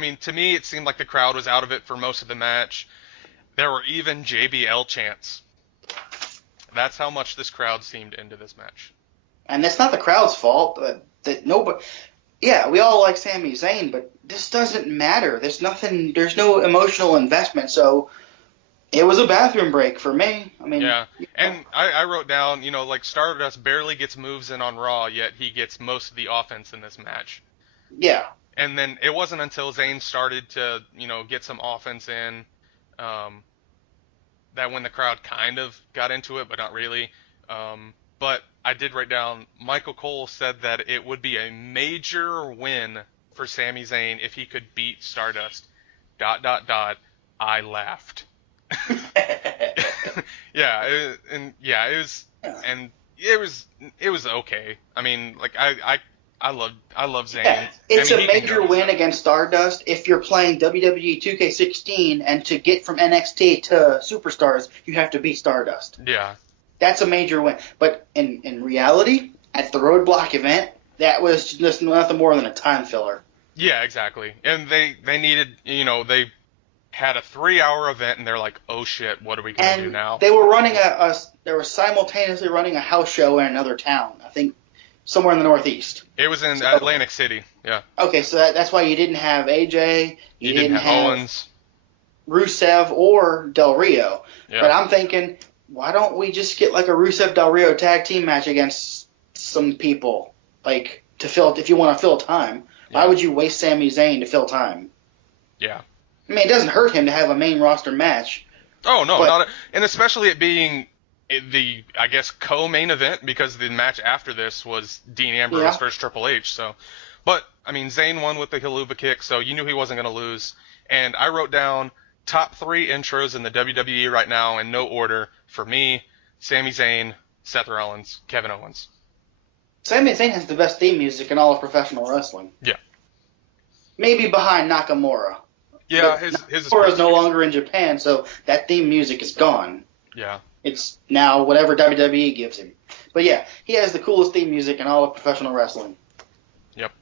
mean, to me, it seemed like the crowd was out of it for most of the match. There were even JBL chants. That's how much this crowd seemed into this match. And it's not the crowd's fault that nobody. Yeah, we all like Sami Zayn, but this doesn't matter. There's no emotional investment, so it was a bathroom break for me. I mean, yeah, and I wrote down, Stardust barely gets moves in on Raw, yet he gets most of the offense in this match. Yeah. And then it wasn't until Zayn started to, get some offense in, that when the crowd kind of got into it, but not really. But I did write down, Michael Cole said that it would be a major win for Sami Zayn if he could beat Stardust. ... I laughed. It was okay. I mean, like I love Zayn. Yeah, it's a major win against Stardust if you're playing WWE 2K16 and to get from NXT to Superstars, you have to beat Stardust. Yeah. That's a major win. But in reality, at the Roadblock event, that was just nothing more than a time filler. Yeah, exactly. And they needed, they had a 3-hour event and they're like, oh shit, what are we going to do now? They were running they were simultaneously running a house show in another town. I think somewhere in the Northeast. It was in Atlantic City, yeah. Okay, so that's why you didn't have AJ, you didn't have Owens, Rusev, or Del Rio. Yeah. But I'm thinking, why don't we just get like a Rusev Del Rio tag team match against some people, like if you want to fill time? Yeah. Why would you waste Sami Zayn to fill time? Yeah. I mean, it doesn't hurt him to have a main roster match. Oh no, and especially it being the, I guess, co-main event, because the match after this was Dean Ambrose versus Triple H. So, but I mean, Zayn won with the Helluva Kick, so you knew he wasn't going to lose. And I wrote down top 3 intros in the WWE right now in no order for me: Sami Zayn, Seth Rollins, Kevin Owens. Sami Zayn has the best theme music in all of professional wrestling. Yeah. Maybe behind Nakamura. Yeah, his Nakamura is no longer in Japan, so that theme music is gone. Yeah. It's now whatever WWE gives him. But yeah, he has the coolest theme music in all of professional wrestling. Yep.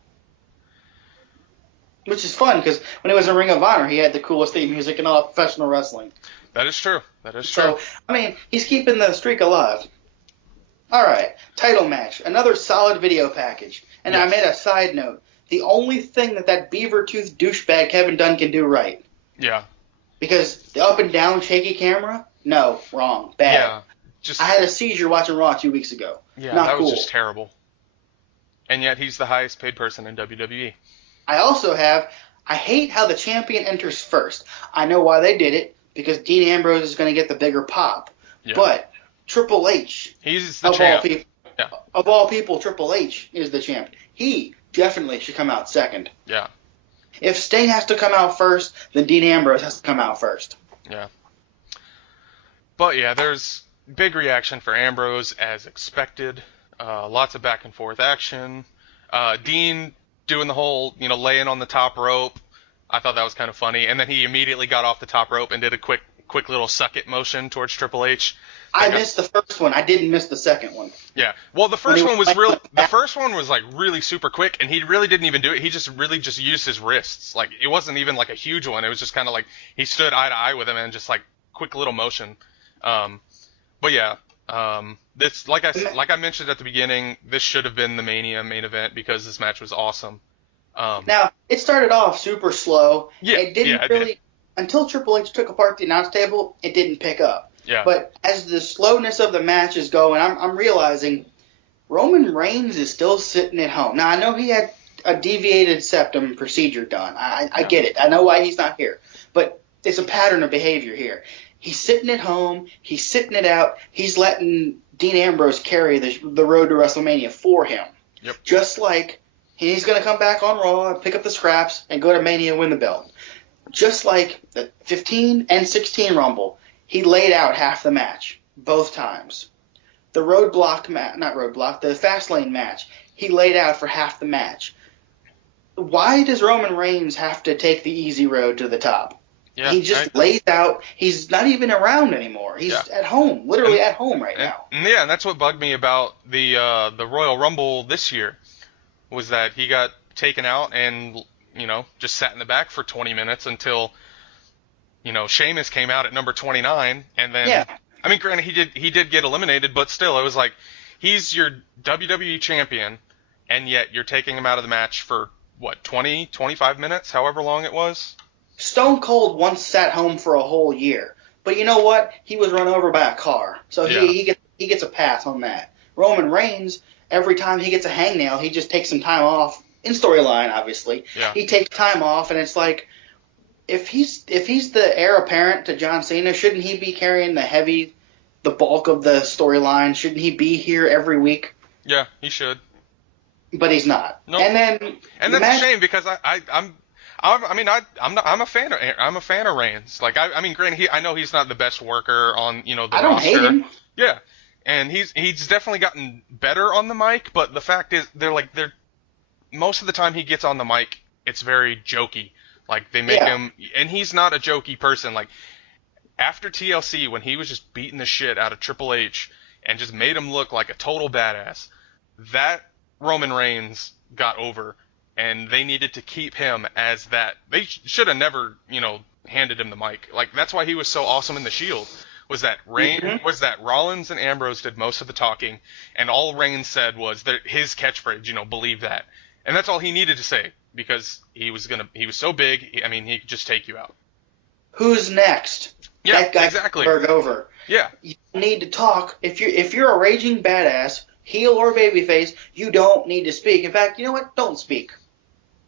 Which is fun, because when he was in Ring of Honor, he had the coolest theme music in all of professional wrestling. That is true. So, I mean, he's keeping the streak alive. All right, title match. Another solid video package. And Yes. I made a side note. The only thing that beaver tooth douchebag Kevin Dunn can do right. Yeah. Because the up and down shaky camera, no, wrong, bad. Yeah. I had a seizure watching Raw 2 weeks ago. Yeah, Not that cool. was just terrible. And yet he's the highest paid person in WWE. I also I hate how the champion enters first. I know why they did it, because Dean Ambrose is going to get the bigger pop. Yeah. But Triple H, He's the champ. Of all people, Triple H is the champ. He definitely should come out second. Yeah. If Sting has to come out first, then Dean Ambrose has to come out first. Yeah. But yeah, there's big reaction for Ambrose as expected. Lots of back and forth action. Dean doing the whole, laying on the top rope. I thought that was kind of funny. And then he immediately got off the top rope and did a quick little suck it motion towards Triple H. I missed the first one. I didn't miss the second one. Yeah. Well, the first one was really super quick, and he really didn't even do it. He just used his wrists. Like, it wasn't even like a huge one. It was just kind of like he stood eye to eye with him and just like quick little motion. But yeah, this like I mentioned at the beginning, this should have been the Mania main event because this match was awesome. Now it started off super slow. Yeah, it didn't really until Triple H took apart the announce table. It didn't pick up. Yeah. But as the slowness of the match is going, I'm realizing Roman Reigns is still sitting at home. Now, I know he had a deviated septum procedure done. I get it. I know why he's not here. But it's a pattern of behavior here. He's sitting at home. He's sitting it out. He's letting Dean Ambrose carry the road to WrestleMania for him. Yep. Just like he's going to come back on Raw and pick up the scraps and go to Mania and win the belt. Just like the 15 and 16 Rumble. He laid out half the match, both times. The the Fastlane match, he laid out for half the match. Why does Roman Reigns have to take the easy road to the top? Yeah, he just lays out. He's not even around anymore. He's at home, literally at home right now. Yeah, and that's what bugged me about the Royal Rumble this year, was that he got taken out and, just sat in the back for 20 minutes until... Sheamus came out at number 29, and then, I mean, granted, he did get eliminated, but still, it was like, he's your WWE champion, and yet you're taking him out of the match for, 20, 25 minutes, however long it was? Stone Cold once sat home for a whole year, but you know what? He was run over by a car, so he gets a pass on that. Roman Reigns, every time he gets a hangnail, he just takes some time off, in storyline, obviously. Yeah. He takes time off, and it's like, If he's the heir apparent to John Cena, shouldn't he be carrying the bulk of the storyline? Shouldn't he be here every week? Yeah, he should. But he's not. Nope. And that's a shame because I'm a fan of Reigns. Like I mean, granted, I know he's not the best worker on the roster. I don't hate him. Yeah, and he's definitely gotten better on the mic. But the fact is, they're most of the time he gets on the mic, it's very jokey. Like, they make him... And he's not a jokey person. Like, after TLC, when he was just beating the shit out of Triple H and just made him look like a total badass, that Roman Reigns got over, and they needed to keep him as that. They should have never, handed him the mic. Like, that's why he was so awesome in the Shield, was that Rollins and Ambrose did most of the talking, and all Reigns said was that his catchphrase, believe that. And that's all he needed to say, because he was so big, he could just take you out. Who's next? Yeah, that guy exactly. Over. Yeah. You need to talk. If you're a raging badass, heel or babyface, you don't need to speak. In fact, you know what? Don't speak.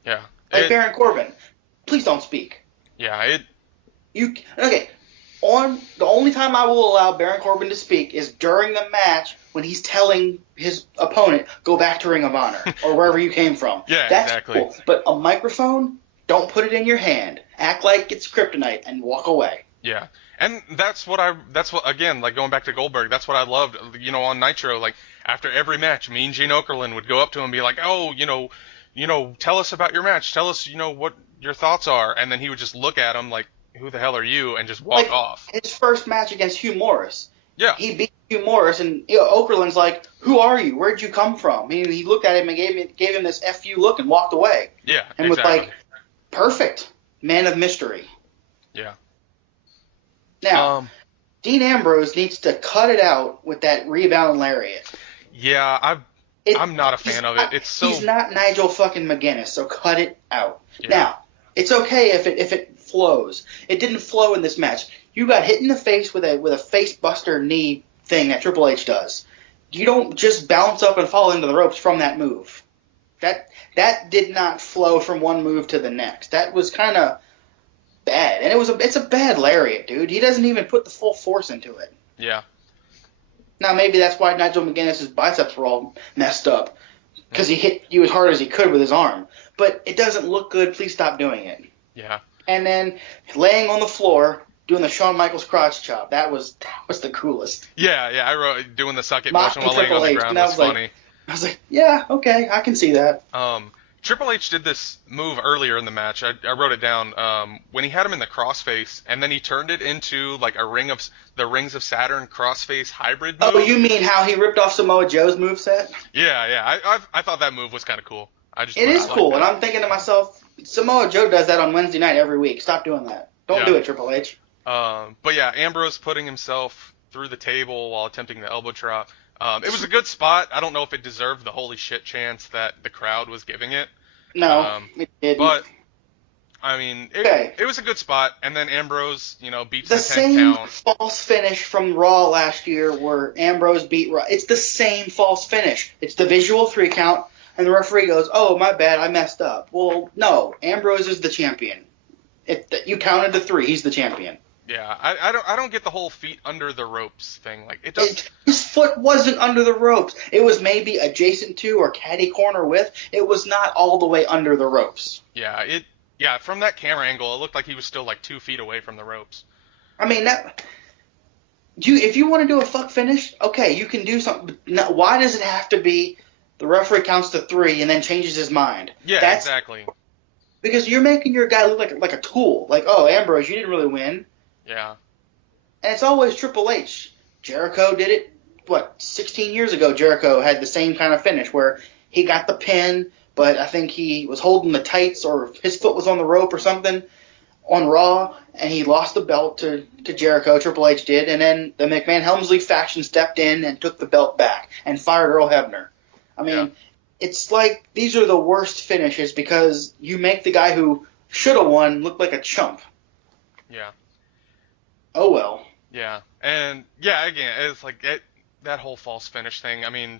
Yeah. Like Baron Corbin. Please don't speak. Yeah, Okay. The only time I will allow Baron Corbin to speak is during the match when he's telling his opponent, go back to Ring of Honor or wherever you came from. Yeah, That's exactly. Cool. But a microphone, don't put it in your hand. Act like it's kryptonite and walk away. Yeah. And that's what again, like going back to Goldberg, that's what I loved, on Nitro, like after every match, Mean Gene Okerlund would go up to him and be like, oh, tell us about your match. Tell us, what your thoughts are. And then he would just look at him like, who the hell are you? And just walk off. His first match against Hugh Morris. Yeah. He beat Hugh Morris, and Okerlund's like, who are you? Where'd you come from? He looked at him and gave him this F you look and walked away. Yeah, and was like, perfect. Man of mystery. Yeah. Now, Dean Ambrose needs to cut it out with that rebound lariat. Yeah, I'm not a fan of it. He's not Nigel fucking McGuinness, so cut it out. Yeah. Now, it's okay if it flows. It didn't flow in this match. You got hit in the face with a face buster knee thing that Triple H does. You don't just bounce up and fall into the ropes from that move. That did not flow from one move to the next. That was kind of bad, and it's a bad lariat, dude. He doesn't even put the full force into it. Yeah. Now maybe that's why Nigel McGuinness's biceps were all messed up, because he hit you as hard as he could with his arm. But it doesn't look good. Please stop doing it. Yeah. And then laying on the floor, doing the Shawn Michaels crotch chop. That was the coolest. Yeah, I wrote doing the suck it motion Mocking while laying on Triple the H, ground and was funny. I was like, yeah, okay, I can see that. Triple H did this move earlier in the match. I wrote it down. When he had him in the crossface, and then he turned it into like the Rings of Saturn crossface hybrid move. Oh, you mean how he ripped off Samoa Joe's moveset? Yeah. I thought that move was kind of cool. It is cool, and I'm thinking to myself, Samoa Joe does that on Wednesday night every week. Stop doing that. Don't do it, Triple H. But yeah, Ambrose putting himself through the table while attempting the elbow drop. It was a good spot. I don't know if it deserved the holy shit chance that the crowd was giving it. No, it didn't. But, I mean, it was a good spot. And then Ambrose, beats the 10 count. Same false finish from Raw last year where Ambrose beat Raw. It's the same false finish. It's the visual 3 count, and the referee goes, oh, my bad, I messed up. Well, no, Ambrose is the champion. You counted to 3. He's the champion. Yeah, I don't get the whole feet under the ropes thing. Like it does. His foot wasn't under the ropes. It was maybe adjacent to or caddy corner with. It was not all the way under the ropes. Yeah, from that camera angle, it looked like he was still like 2 feet away from the ropes. I mean, if you want to do a fuck finish, okay, you can do something. Now, why does it have to be the referee counts to 3 and then changes his mind? Yeah, exactly. Because you're making your guy look like a tool. Like, oh, Ambrose, you didn't really win. Yeah. And it's always Triple H. Jericho did it, 16 years ago Jericho had the same kind of finish where he got the pin, but I think he was holding the tights or his foot was on the rope or something on Raw, and he lost the belt to Jericho, Triple H did, and then the McMahon-Helmsley faction stepped in and took the belt back and fired Earl Hebner. I mean, It's like these are the worst finishes because you make the guy who should have won look like a chump. Yeah. Oh well. Yeah, and yeah, again, it's like that whole false finish thing. I mean,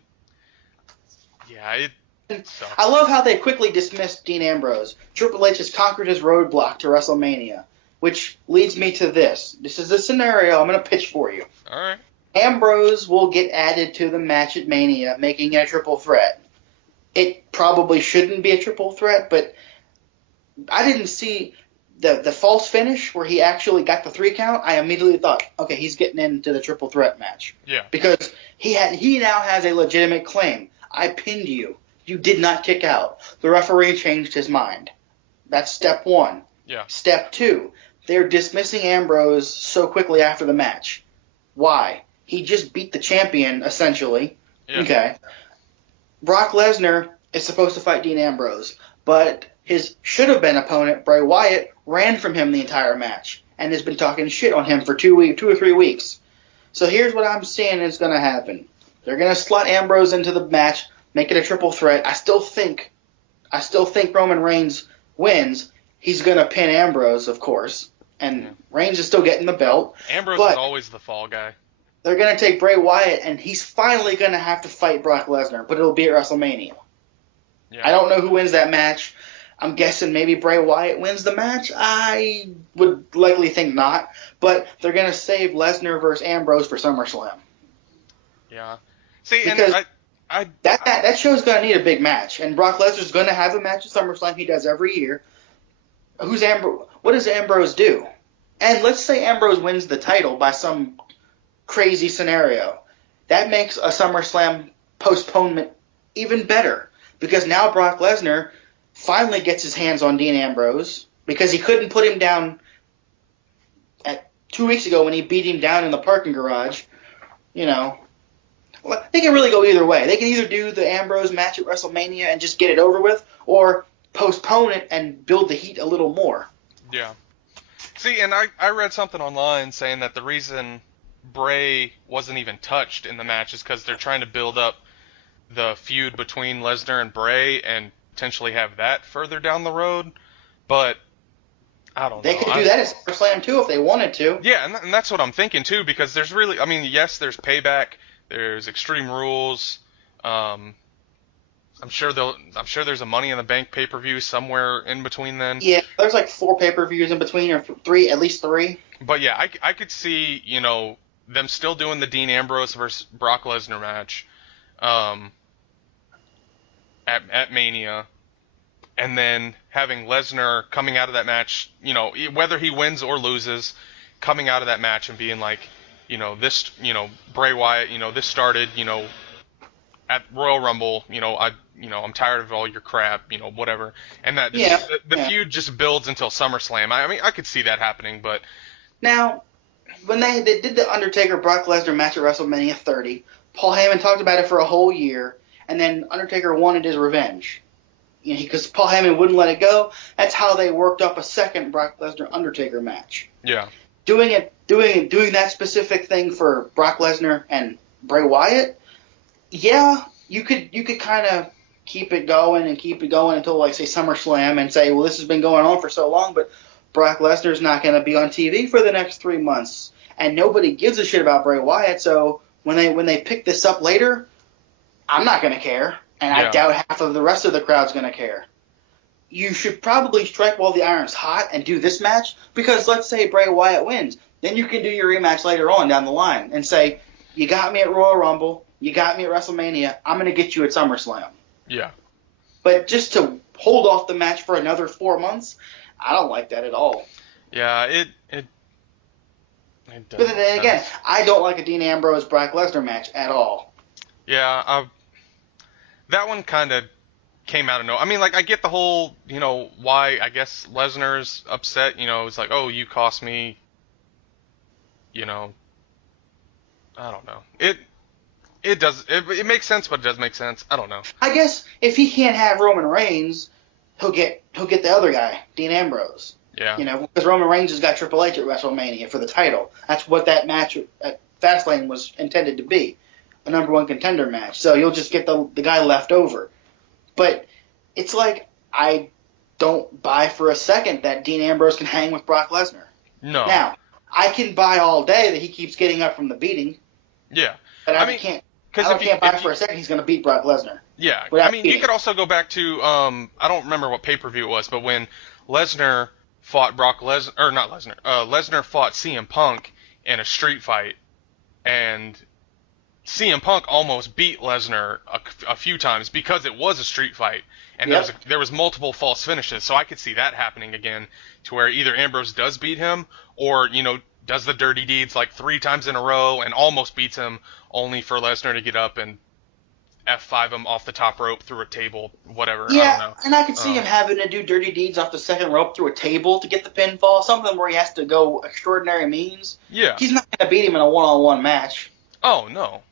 yeah, it sucks. I love how they quickly dismissed Dean Ambrose. Triple H has conquered his roadblock to WrestleMania, which leads me to this. This is a scenario I'm going to pitch for you. All right. Ambrose will get added to the match at Mania, making it a triple threat. It probably shouldn't be a triple threat, but I didn't see the false finish where he actually got the 3 count. I immediately thought, okay, he's getting into the triple threat match. Yeah. Because he now has a legitimate claim. I pinned you. You did not kick out. The referee changed his mind. That's step 1. Yeah. Step 2, they're dismissing Ambrose so quickly after the match. Why? He just beat the champion, essentially. Yeah. Okay. Brock Lesnar is supposed to fight Dean Ambrose, but his should-have-been opponent, Bray Wyatt, ran from him the entire match and has been talking shit on him for 2 or 3 weeks. So here's what I'm seeing is going to happen. They're going to slot Ambrose into the match, make it a triple threat. I still think Roman Reigns wins. He's going to pin Ambrose, of course, and Reigns is still getting the belt. Ambrose is always the fall guy. They're going to take Bray Wyatt, and he's finally going to have to fight Brock Lesnar, but it'll be at WrestleMania. Yeah. I don't know who wins that match. I'm guessing maybe Bray Wyatt wins the match. I would likely think not, but they're going to save Lesnar versus Ambrose for SummerSlam. Yeah. See, because and that show's going to need a big match, and Brock Lesnar's going to have a match at SummerSlam. He does every year. What does Ambrose do? And let's say Ambrose wins the title by some crazy scenario. That makes a SummerSlam postponement even better, because now Brock Lesnar finally gets his hands on Dean Ambrose, because he couldn't put him down 2 weeks ago when he beat him down in the parking garage. You know, they can really go either way. They can either do the Ambrose match at WrestleMania and just get it over with, or postpone it and build the heat a little more. Yeah. See, and I read something online saying that the reason Bray wasn't even touched in the match is because they're trying to build up the feud between Lesnar and Bray and potentially have that further down the road. But I don't know. They could do that at SummerSlam too if they wanted to. Yeah, and that's what I'm thinking too, because there's really, I mean, yes, there's Payback, there's Extreme Rules. I'm sure there's a Money in the Bank pay-per-view somewhere in between then. Yeah, there's like 4 pay-per-views in between, or 3, at least 3. But yeah, I could see, them still doing the Dean Ambrose versus Brock Lesnar match at Mania, and then having Lesnar coming out of that match, whether he wins or loses, coming out of that match and being like, this, Bray Wyatt, this started, at Royal Rumble, I'm tired of all your crap, whatever. And that the feud just builds until SummerSlam. I mean, I could see that happening, but now, when they did the Undertaker Brock Lesnar match at WrestleMania 30, Paul Heyman talked about it for a whole year, and then Undertaker wanted his revenge. Because Paul Heyman wouldn't let it go. That's how they worked up a second Brock Lesnar Undertaker match. Yeah. Doing that specific thing for Brock Lesnar and Bray Wyatt, yeah, you could kind of keep it going until, like, say, SummerSlam and say, well, this has been going on for so long, but Brock Lesnar's not going to be on TV for the next 3 months, and nobody gives a shit about Bray Wyatt, so when they pick this up later, I'm not going to care. And I doubt half of the rest of the crowd's going to care. You should probably strike while the iron's hot and do this match, because let's say Bray Wyatt wins. Then you can do your rematch later on down the line and say, you got me at Royal Rumble, you got me at WrestleMania, I'm going to get you at SummerSlam. Yeah. But just to hold off the match for another 4 months, I don't like that at all. Yeah, it does. But then again, I don't like a Dean Ambrose-Brock Lesnar match at all. Yeah, that one kind of came out of nowhere. I mean, like, I get the whole, why I guess Lesnar's upset. It's like, oh, you cost me, I don't know. It does. It makes sense, but it does make sense. I don't know. I guess if he can't have Roman Reigns, he'll get the other guy, Dean Ambrose. Yeah. Because Roman Reigns has got Triple H at WrestleMania for the title. That's what that match at Fastlane was intended to be. A number one contender match, so you'll just get the guy left over. But it's like, I don't buy for a second that Dean Ambrose can hang with Brock Lesnar. No. Now, I can buy all day that he keeps getting up from the beating. Yeah. But I can't buy for a second he's going to beat Brock Lesnar. Yeah. I mean, you could also go back to, I don't remember what pay-per-view it was, but when Lesnar fought Lesnar fought CM Punk in a street fight, and CM Punk almost beat Lesnar a few times because it was a street fight, and there was multiple false finishes. So I could see that happening again, to where either Ambrose does beat him, or does the dirty deeds like 3 times in a row and almost beats him, only for Lesnar to get up and F5 him off the top rope through a table, whatever. Yeah, I don't know. And I could see him having to do dirty deeds off the second rope through a table to get the pinfall, something where he has to go extraordinary means. Yeah. He's not going to beat him in a one-on-one match. Oh, no.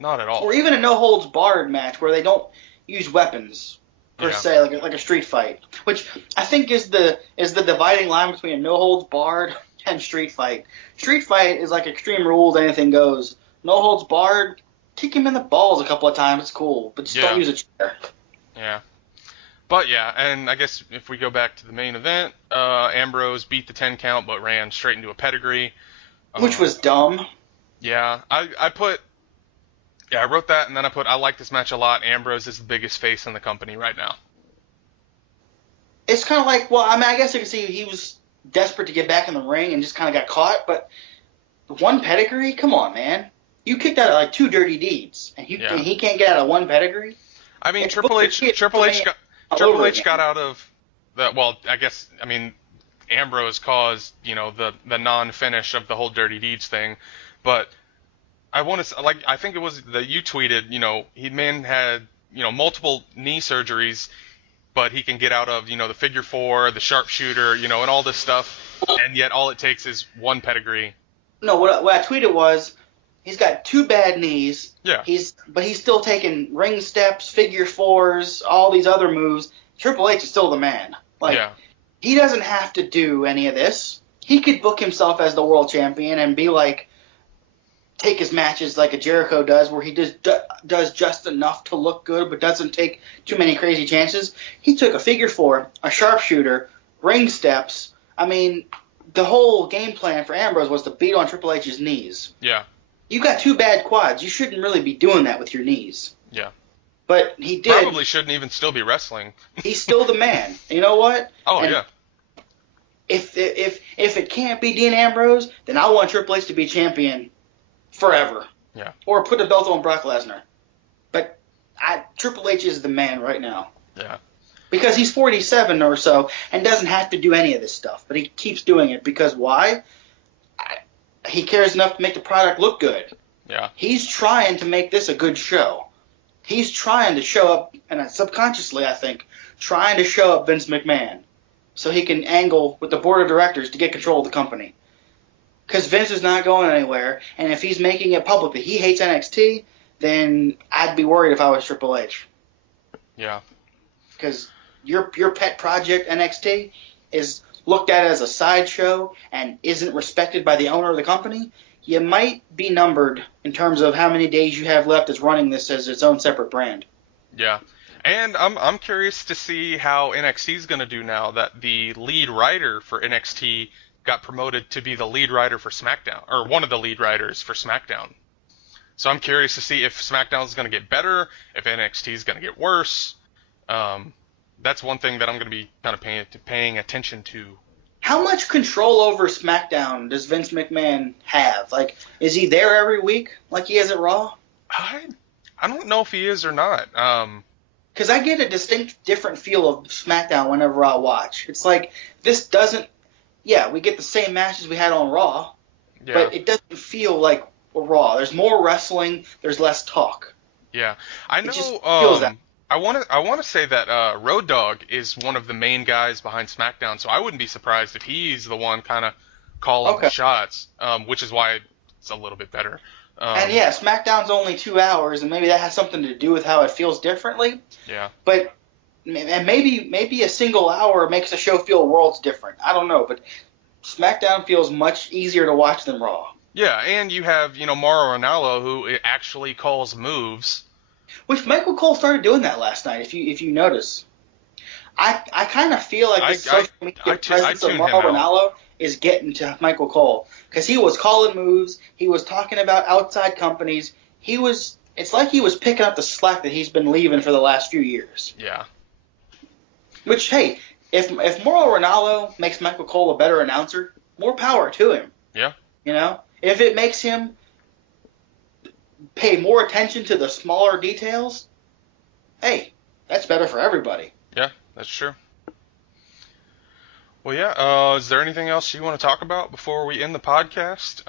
Not at all. Or even a no-holds-barred match where they don't use weapons, per se, like a street fight. Which I think is the dividing line between a no-holds-barred and street fight. Street fight is like Extreme Rules, anything goes. No-holds-barred, kick him in the balls a couple of times, it's cool. But just don't use a chair. Yeah. But yeah, and I guess if we go back to the main event, Ambrose beat the 10 count but ran straight into a pedigree. Which was dumb. Yeah, I wrote that, and then I like this match a lot. Ambrose is the biggest face in the company right now. It's kind of like, I guess you can see he was desperate to get back in the ring and just kind of got caught, but one pedigree? Come on, man. You kicked out like 2 dirty deeds, and he can't get out of 1 pedigree? I mean, Triple H got out of the, Ambrose caused, the non-finish of the whole dirty deeds thing, but I want to, I think it was that you tweeted, man had, multiple knee surgeries, but he can get out of, the figure 4, the sharpshooter, and all this stuff, and yet all it takes is 1 pedigree. No, what I tweeted was, he's got 2 bad knees. Yeah. But he's still taking ring steps, figure 4s, all these other moves. Triple H is still the man. He doesn't have to do any of this. He could book himself as the world champion and be like, take his matches like a Jericho does, where he does just enough to look good, but doesn't take too many crazy chances. He took a figure 4, a sharpshooter, ring steps. I mean, the whole game plan for Ambrose was to beat on Triple H's knees. Yeah. You got 2 bad quads. You shouldn't really be doing that with your knees. Yeah. But he did. Probably shouldn't even still be wrestling. He's still the man. You know what? Oh, and yeah. If it can't be Dean Ambrose, then I want Triple H to be champion forever. Yeah. Or put a belt on Brock Lesnar. But Triple H is the man right now. Yeah. Because he's 47 or so and doesn't have to do any of this stuff. But he keeps doing it because why? he cares enough to make the product look good. Yeah. He's trying to make this a good show. He's trying to show up, and subconsciously, I think, trying to show up Vince McMahon so he can angle with the board of directors to get control of the company. Because Vince is not going anywhere, and if he's making it public that he hates NXT, then I'd be worried if I was Triple H. Yeah. Because your pet project, NXT, is looked at as a sideshow and isn't respected by the owner of the company. You might be numbered in terms of how many days you have left as running this as its own separate brand. Yeah. And I'm curious to see how NXT is going to do now that the lead writer for NXT got promoted to be the lead writer for SmackDown, or one of the lead writers for SmackDown. So I'm curious to see if SmackDown is going to get better, if NXT is going to get worse. That's one thing that I'm going to be kind of paying attention to. How much control over SmackDown does Vince McMahon have? Like, is he there every week like he is at Raw? I don't know if he is or not. Because I get a distinct different feel of SmackDown whenever I watch. It's like, this doesn't... Yeah, we get the same matches we had on Raw, but it doesn't feel like Raw. There's more wrestling, there's less talk. Yeah, I know. It just feels that. I want to say that Road Dogg is one of the main guys behind SmackDown, so I wouldn't be surprised if he's the one kind of calling the shots, which is why it's a little bit better. And yeah, SmackDown's only 2 hours, and maybe that has something to do with how it feels differently. Yeah. But and maybe a single hour makes a show feel worlds different. I don't know, but SmackDown feels much easier to watch than Raw. Yeah, and you have Mauro Ranallo who actually calls moves. Which Michael Cole started doing that last night. If you notice, I kind of feel like the social media presence of Mauro Ranallo is getting to Michael Cole because he was calling moves. He was talking about outside companies. It's like he was picking up the slack that he's been leaving for the last few years. Yeah. Which, hey, if Mauro Ranallo makes Michael Cole a better announcer, more power to him. Yeah. If it makes him pay more attention to the smaller details, hey, that's better for everybody. Yeah, that's true. Well, yeah, is there anything else you want to talk about before we end the podcast?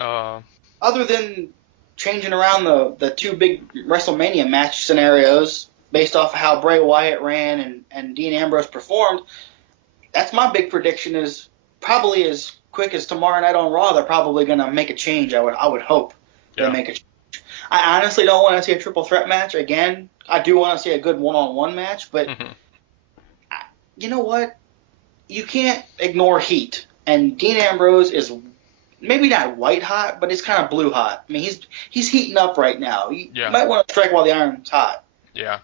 Other than changing around the two big WrestleMania match scenarios based off of how Bray Wyatt ran and Dean Ambrose performed, that's my big prediction is probably as quick as tomorrow night on Raw, they're probably going to make a change. I would hope they make a change. I honestly don't want to see a triple threat match again. I do want to see a good one-on-one match, but you know what? You can't ignore heat. And Dean Ambrose is maybe not white hot, but he's kind of blue hot. I mean, he's heating up right now. You might want to strike while the iron's hot. Yeah.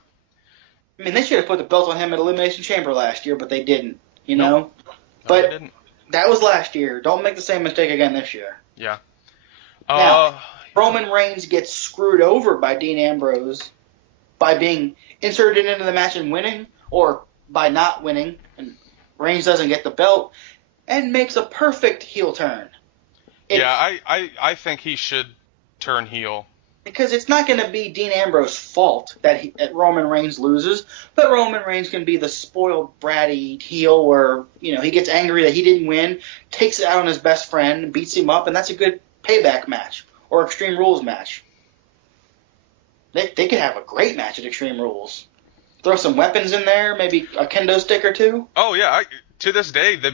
I mean, they should have put the belt on him at Elimination Chamber last year, but they didn't. You know. No, but they didn't. That was last year. Don't make the same mistake again this year. Yeah. Now, Roman Reigns gets screwed over by Dean Ambrose by being inserted into the match and winning, or by not winning, and Reigns doesn't get the belt, and makes a perfect heel turn. I think he should turn heel. Because it's not going to be Dean Ambrose's fault that Roman Reigns loses, but Roman Reigns can be the spoiled, bratty heel where, he gets angry that he didn't win, takes it out on his best friend, beats him up, and that's a good payback match or Extreme Rules match. They could have a great match at Extreme Rules. Throw some weapons in there, maybe a kendo stick or two. Oh, yeah. To this day, the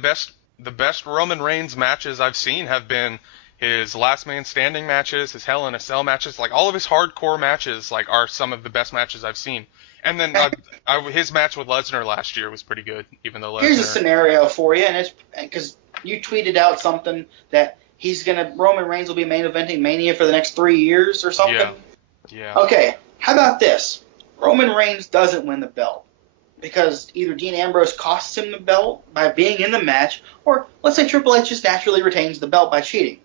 best Roman Reigns matches I've seen have been his Last Man Standing matches, his Hell in a Cell matches, like all of his hardcore matches, like are some of the best matches I've seen. And then his match with Lesnar last year was pretty good, even though Lesnar. Here's a scenario for you, and it's because you tweeted out something that Roman Reigns will be main eventing Mania for the next 3 years or something. Yeah. Okay, how about this? Roman Reigns doesn't win the belt because either Dean Ambrose costs him the belt by being in the match, or let's say Triple H just naturally retains the belt by cheating.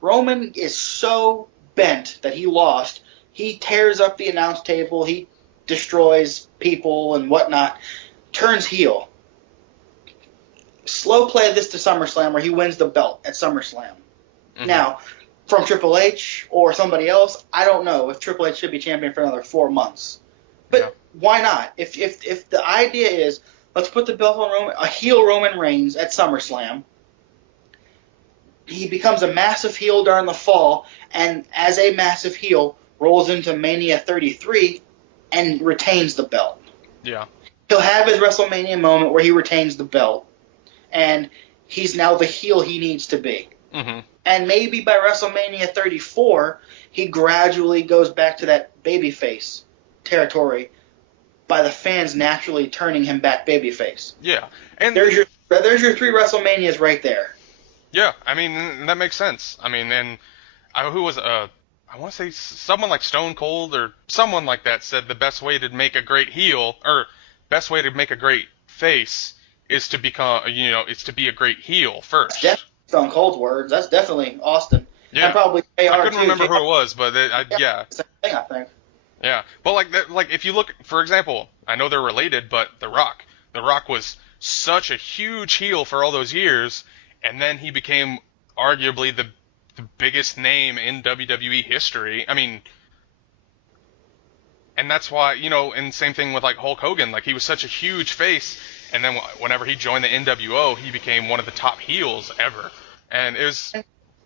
Roman is so bent that he lost. He tears up the announce table. He destroys people and whatnot. Turns heel. Slow play this to SummerSlam where he wins the belt at SummerSlam. Mm-hmm. Now, from Triple H or somebody else, I don't know if Triple H should be champion for another 4 months. But why not? If the idea is let's put the belt on a heel Roman Reigns at SummerSlam, he becomes a massive heel during the fall, and as a massive heel, rolls into Mania 33 and retains the belt. Yeah. He'll have his WrestleMania moment where he retains the belt, and he's now the heel he needs to be. Mm-hmm. And maybe by WrestleMania 34, he gradually goes back to that babyface territory by the fans naturally turning him back babyface. Yeah. And there's your 3 WrestleManias right there. Yeah, I mean, that makes sense. I mean, and who was I want to say someone like Stone Cold or someone like that said the best way to make a great heel or best way to make a great face is to become, is to be a great heel first. That's Stone Cold's words. That's definitely Austin. Yeah. And probably JR I couldn't too. remember who it was, but yeah. Same thing, I think. Yeah, but like if you look, for example, I know they're related, but The Rock was such a huge heel for all those years, and then he became arguably the biggest name in WWE history. I mean, and that's why, and same thing with like Hulk Hogan, like he was such a huge face, and then whenever he joined the NWO, he became one of the top heels ever, and it was.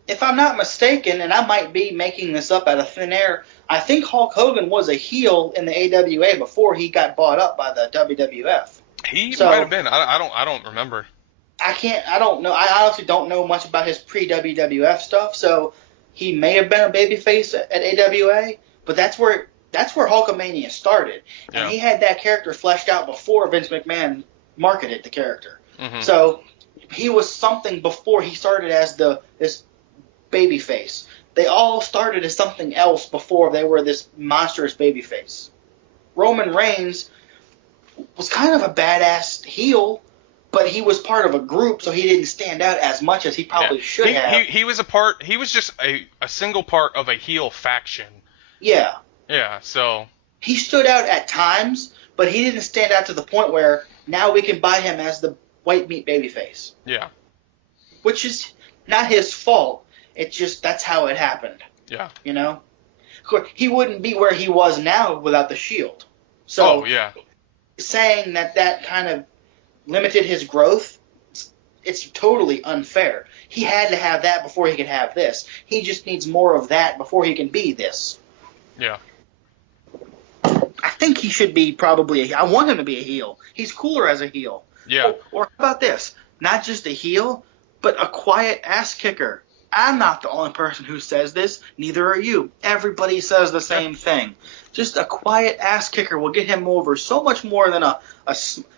If I'm not mistaken, and I might be making this up out of thin air, I think Hulk Hogan was a heel in the AWA before he got bought up by the WWF. He might have been. I don't remember. I don't know. I honestly don't know much about his pre-WWF stuff, so he may have been a babyface at AWA, but that's where Hulkamania started. And he had that character fleshed out before Vince McMahon marketed the character. Mm-hmm. So he was something before he started as this babyface. They all started as something else before they were this monstrous babyface. Roman Reigns was kind of a badass heel, but he was part of a group, so he didn't stand out as much as he probably should have. He was just a single part of a heel faction. Yeah. Yeah, so. He stood out at times, but he didn't stand out to the point where now we can buy him as the white meat babyface. Yeah. Which is not his fault. It's just that's how it happened. Yeah. Of course, he wouldn't be where he was now without the Shield. So saying that kind of limited his growth, it's totally unfair. He had to have that before he could have this. He just needs more of that before he can be this. Yeah. I think he should be I want him to be a heel. He's cooler as a heel. Yeah. Or how about this? Not just a heel, but a quiet ass kicker. I'm not the only person who says this. Neither are you. Everybody says the same thing. Just a quiet ass kicker will get him over so much more than a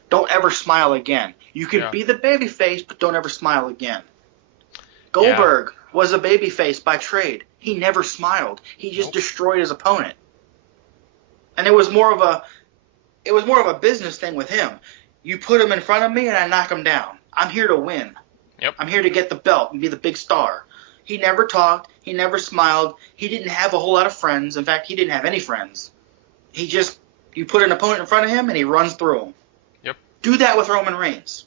don't ever smile again. You can be the babyface, but don't ever smile again. Goldberg was a babyface by trade. He never smiled. He just destroyed his opponent. And it was more of a business thing with him. You put him in front of me and I knock him down. I'm here to win. Yep. I'm here to get the belt and be the big star. He never talked. He never smiled. He didn't have a whole lot of friends. In fact, he didn't have any friends. You put an opponent in front of him and he runs through them. Yep. Do that with Roman Reigns.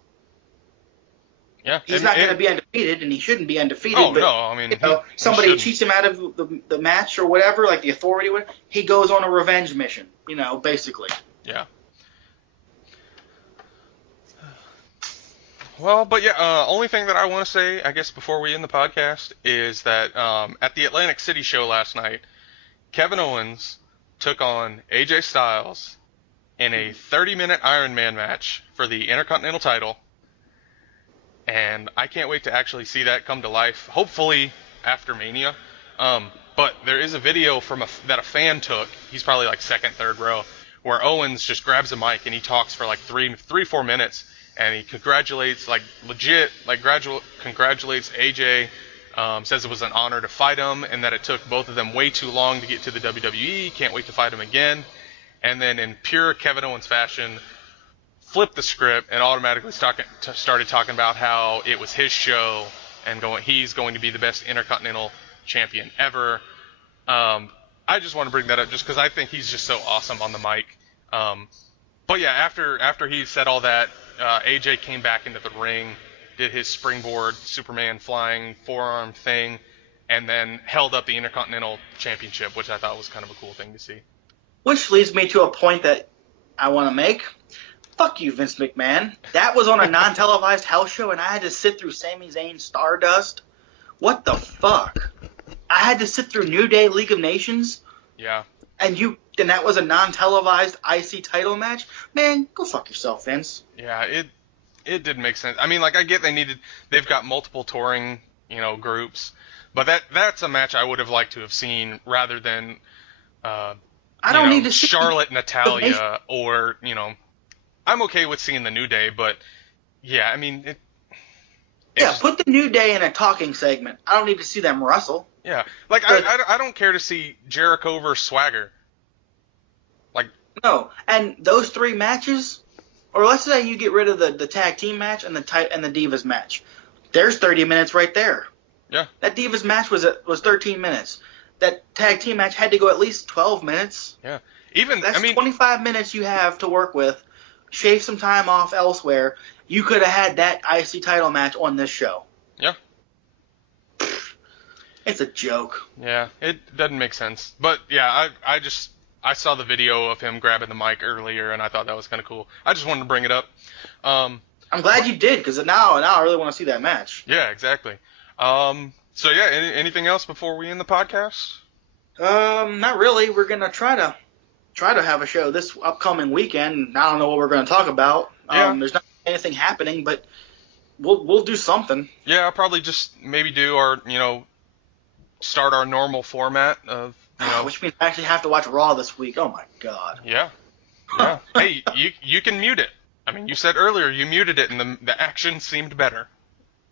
Yeah. He's not going to be undefeated, and he shouldn't be undefeated. Oh, but, no. I mean, somebody cheats him out of the match or whatever, like the Authority would. He goes on a revenge mission, basically. Yeah. Well, but only thing that I want to say, I guess, before we end the podcast is that at the Atlantic City show last night, Kevin Owens took on AJ Styles in a 30-minute Iron Man match for the Intercontinental title, and I can't wait to actually see that come to life, hopefully after Mania. But there is a video that a fan took, he's probably like second, third row, where Owens just grabs a mic and he talks for like 3-4 minutes, and he congratulates AJ, says it was an honor to fight him, and that it took both of them way too long to get to the WWE, can't wait to fight him again, and then in pure Kevin Owens fashion, flipped the script and automatically started talking about how it was his show, and he's going to be the best Intercontinental champion ever. I just want to bring that up just because I think he's just so awesome on the mic. But yeah, after he said all that, AJ came back into the ring, did his springboard Superman flying forearm thing, and then held up the Intercontinental Championship, which I thought was kind of a cool thing to see. Which leads me to a point that I want to make. Fuck you, Vince McMahon. That was on a non-televised house show, and I had to sit through Sami Zayn's Stardust What the fuck? I had to sit through New Day League of Nations, Yeah. and that was a non-televised IC title match? Man, go fuck yourself, Vince. Yeah, it didn't make sense. I mean, like, I get they've got multiple touring, groups, but that's a match I would have liked to have seen rather than, I don't need to see Charlotte, Natalia, or, I'm okay with seeing the New Day, but, yeah, I mean, put the New Day in a talking segment. I don't need to see them wrestle. Yeah, like, I don't care to see Jericho versus Swagger. Like, no, and those 3 matches, or let's say you get rid of the tag team match and the Divas match. There's 30 minutes right there. Yeah. That Divas match was 13 minutes. That tag team match had to go at least 12 minutes. Yeah. That's 25 minutes you have to work with. Shave some time off elsewhere. You could have had that IC title match on this show. Yeah. It's a joke. Yeah, it doesn't make sense. But yeah, I saw the video of him grabbing the mic earlier, and I thought that was kind of cool. I just wanted to bring it up. I'm glad you did, because now I really want to see that match. Yeah, exactly. So yeah, anything else before we end the podcast? Not really. We're gonna try to have a show this upcoming weekend. I don't know what we're gonna talk about. Yeah. There's not anything happening, but we'll do something. Yeah, I'll probably just maybe do our start our normal format of which means I actually have to watch Raw this week. Oh my god. Yeah. Yeah. Hey, you can mute it. I mean, you said earlier you muted it, and the action seemed better.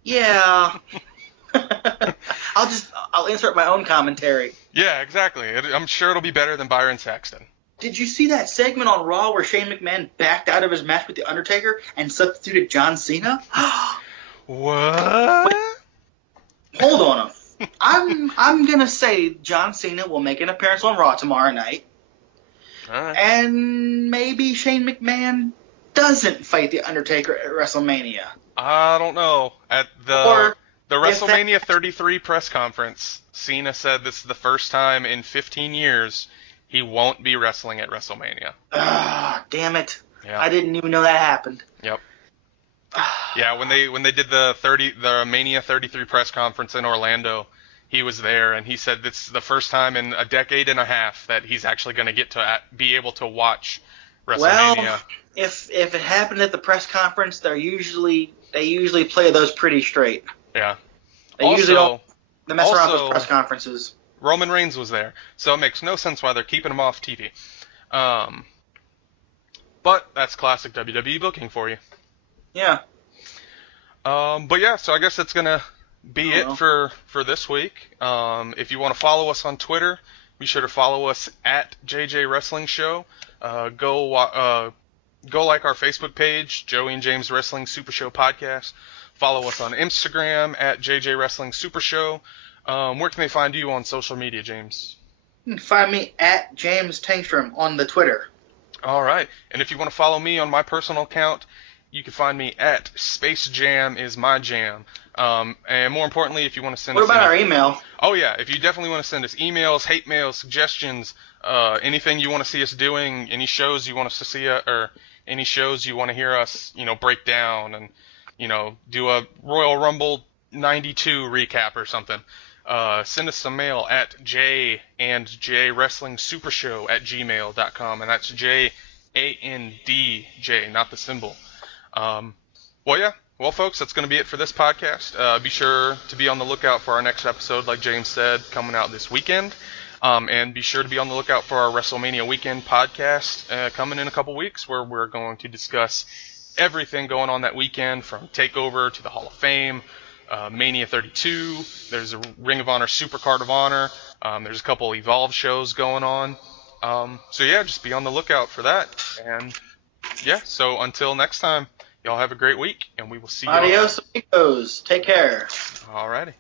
Yeah. I'll insert my own commentary. Yeah, exactly. I'm sure it'll be better than Byron Saxton. Did you see that segment on Raw where Shane McMahon backed out of his match with The Undertaker and substituted John Cena? What? Wait, hold on. I'm gonna say John Cena will make an appearance on Raw tomorrow night. All right. And maybe Shane McMahon doesn't fight The Undertaker at WrestleMania. I don't know. At the WrestleMania 33 press conference, Cena said this is the first time in 15 years he won't be wrestling at WrestleMania. Ah, damn it. Yeah. I didn't even know that happened. Yep. Yeah, when they did the Mania 33 press conference in Orlando, he was there, and he said this is the first time in a decade and a half that he's actually going to get to be able to watch WrestleMania. Well, if it happened at the press conference, they usually play those pretty straight. Yeah. They usually don't mess around with press conferences. Roman Reigns was there, so it makes no sense why they're keeping him off TV. But that's classic WWE booking for you. Yeah. But yeah, so I guess that's gonna be it for this week. If you want to follow us on Twitter, be sure to follow us at JJ Wrestling Show. Go like our Facebook page, Joey and James Wrestling Super Show Podcast. Follow us on Instagram at JJ Wrestling Super Show. Where can they find you on social media, James? You can find me at James Tangstrom on the Twitter. All right. And if you want to follow me on my personal account, you can find me at Space Jam is my jam. And more importantly, if you want to send us... What about our email? Oh, yeah. If you definitely want to send us emails, hate mails, suggestions, anything you want to see us doing, any shows you want us to see, or any shows you want to hear us, break down and, do a Royal Rumble 92 recap or something. Send us some mail at jandjwrestlingsupershow@gmail.com, and that's JANDJ, not the symbol. Well, folks, that's going to be it for this podcast. Be sure to be on the lookout for our next episode, like James said, coming out this weekend. And be sure to be on the lookout for our WrestleMania weekend podcast coming in a couple weeks, where we're going to discuss everything going on that weekend, from TakeOver to the Hall of Fame, Mania 32. There's a Ring of Honor Super Card of Honor. There's a couple Evolve shows going on. So yeah, just be on the lookout for that. And yeah, so until next time, y'all have a great week, and we will see you. Adios, amigos. Take care. Alrighty.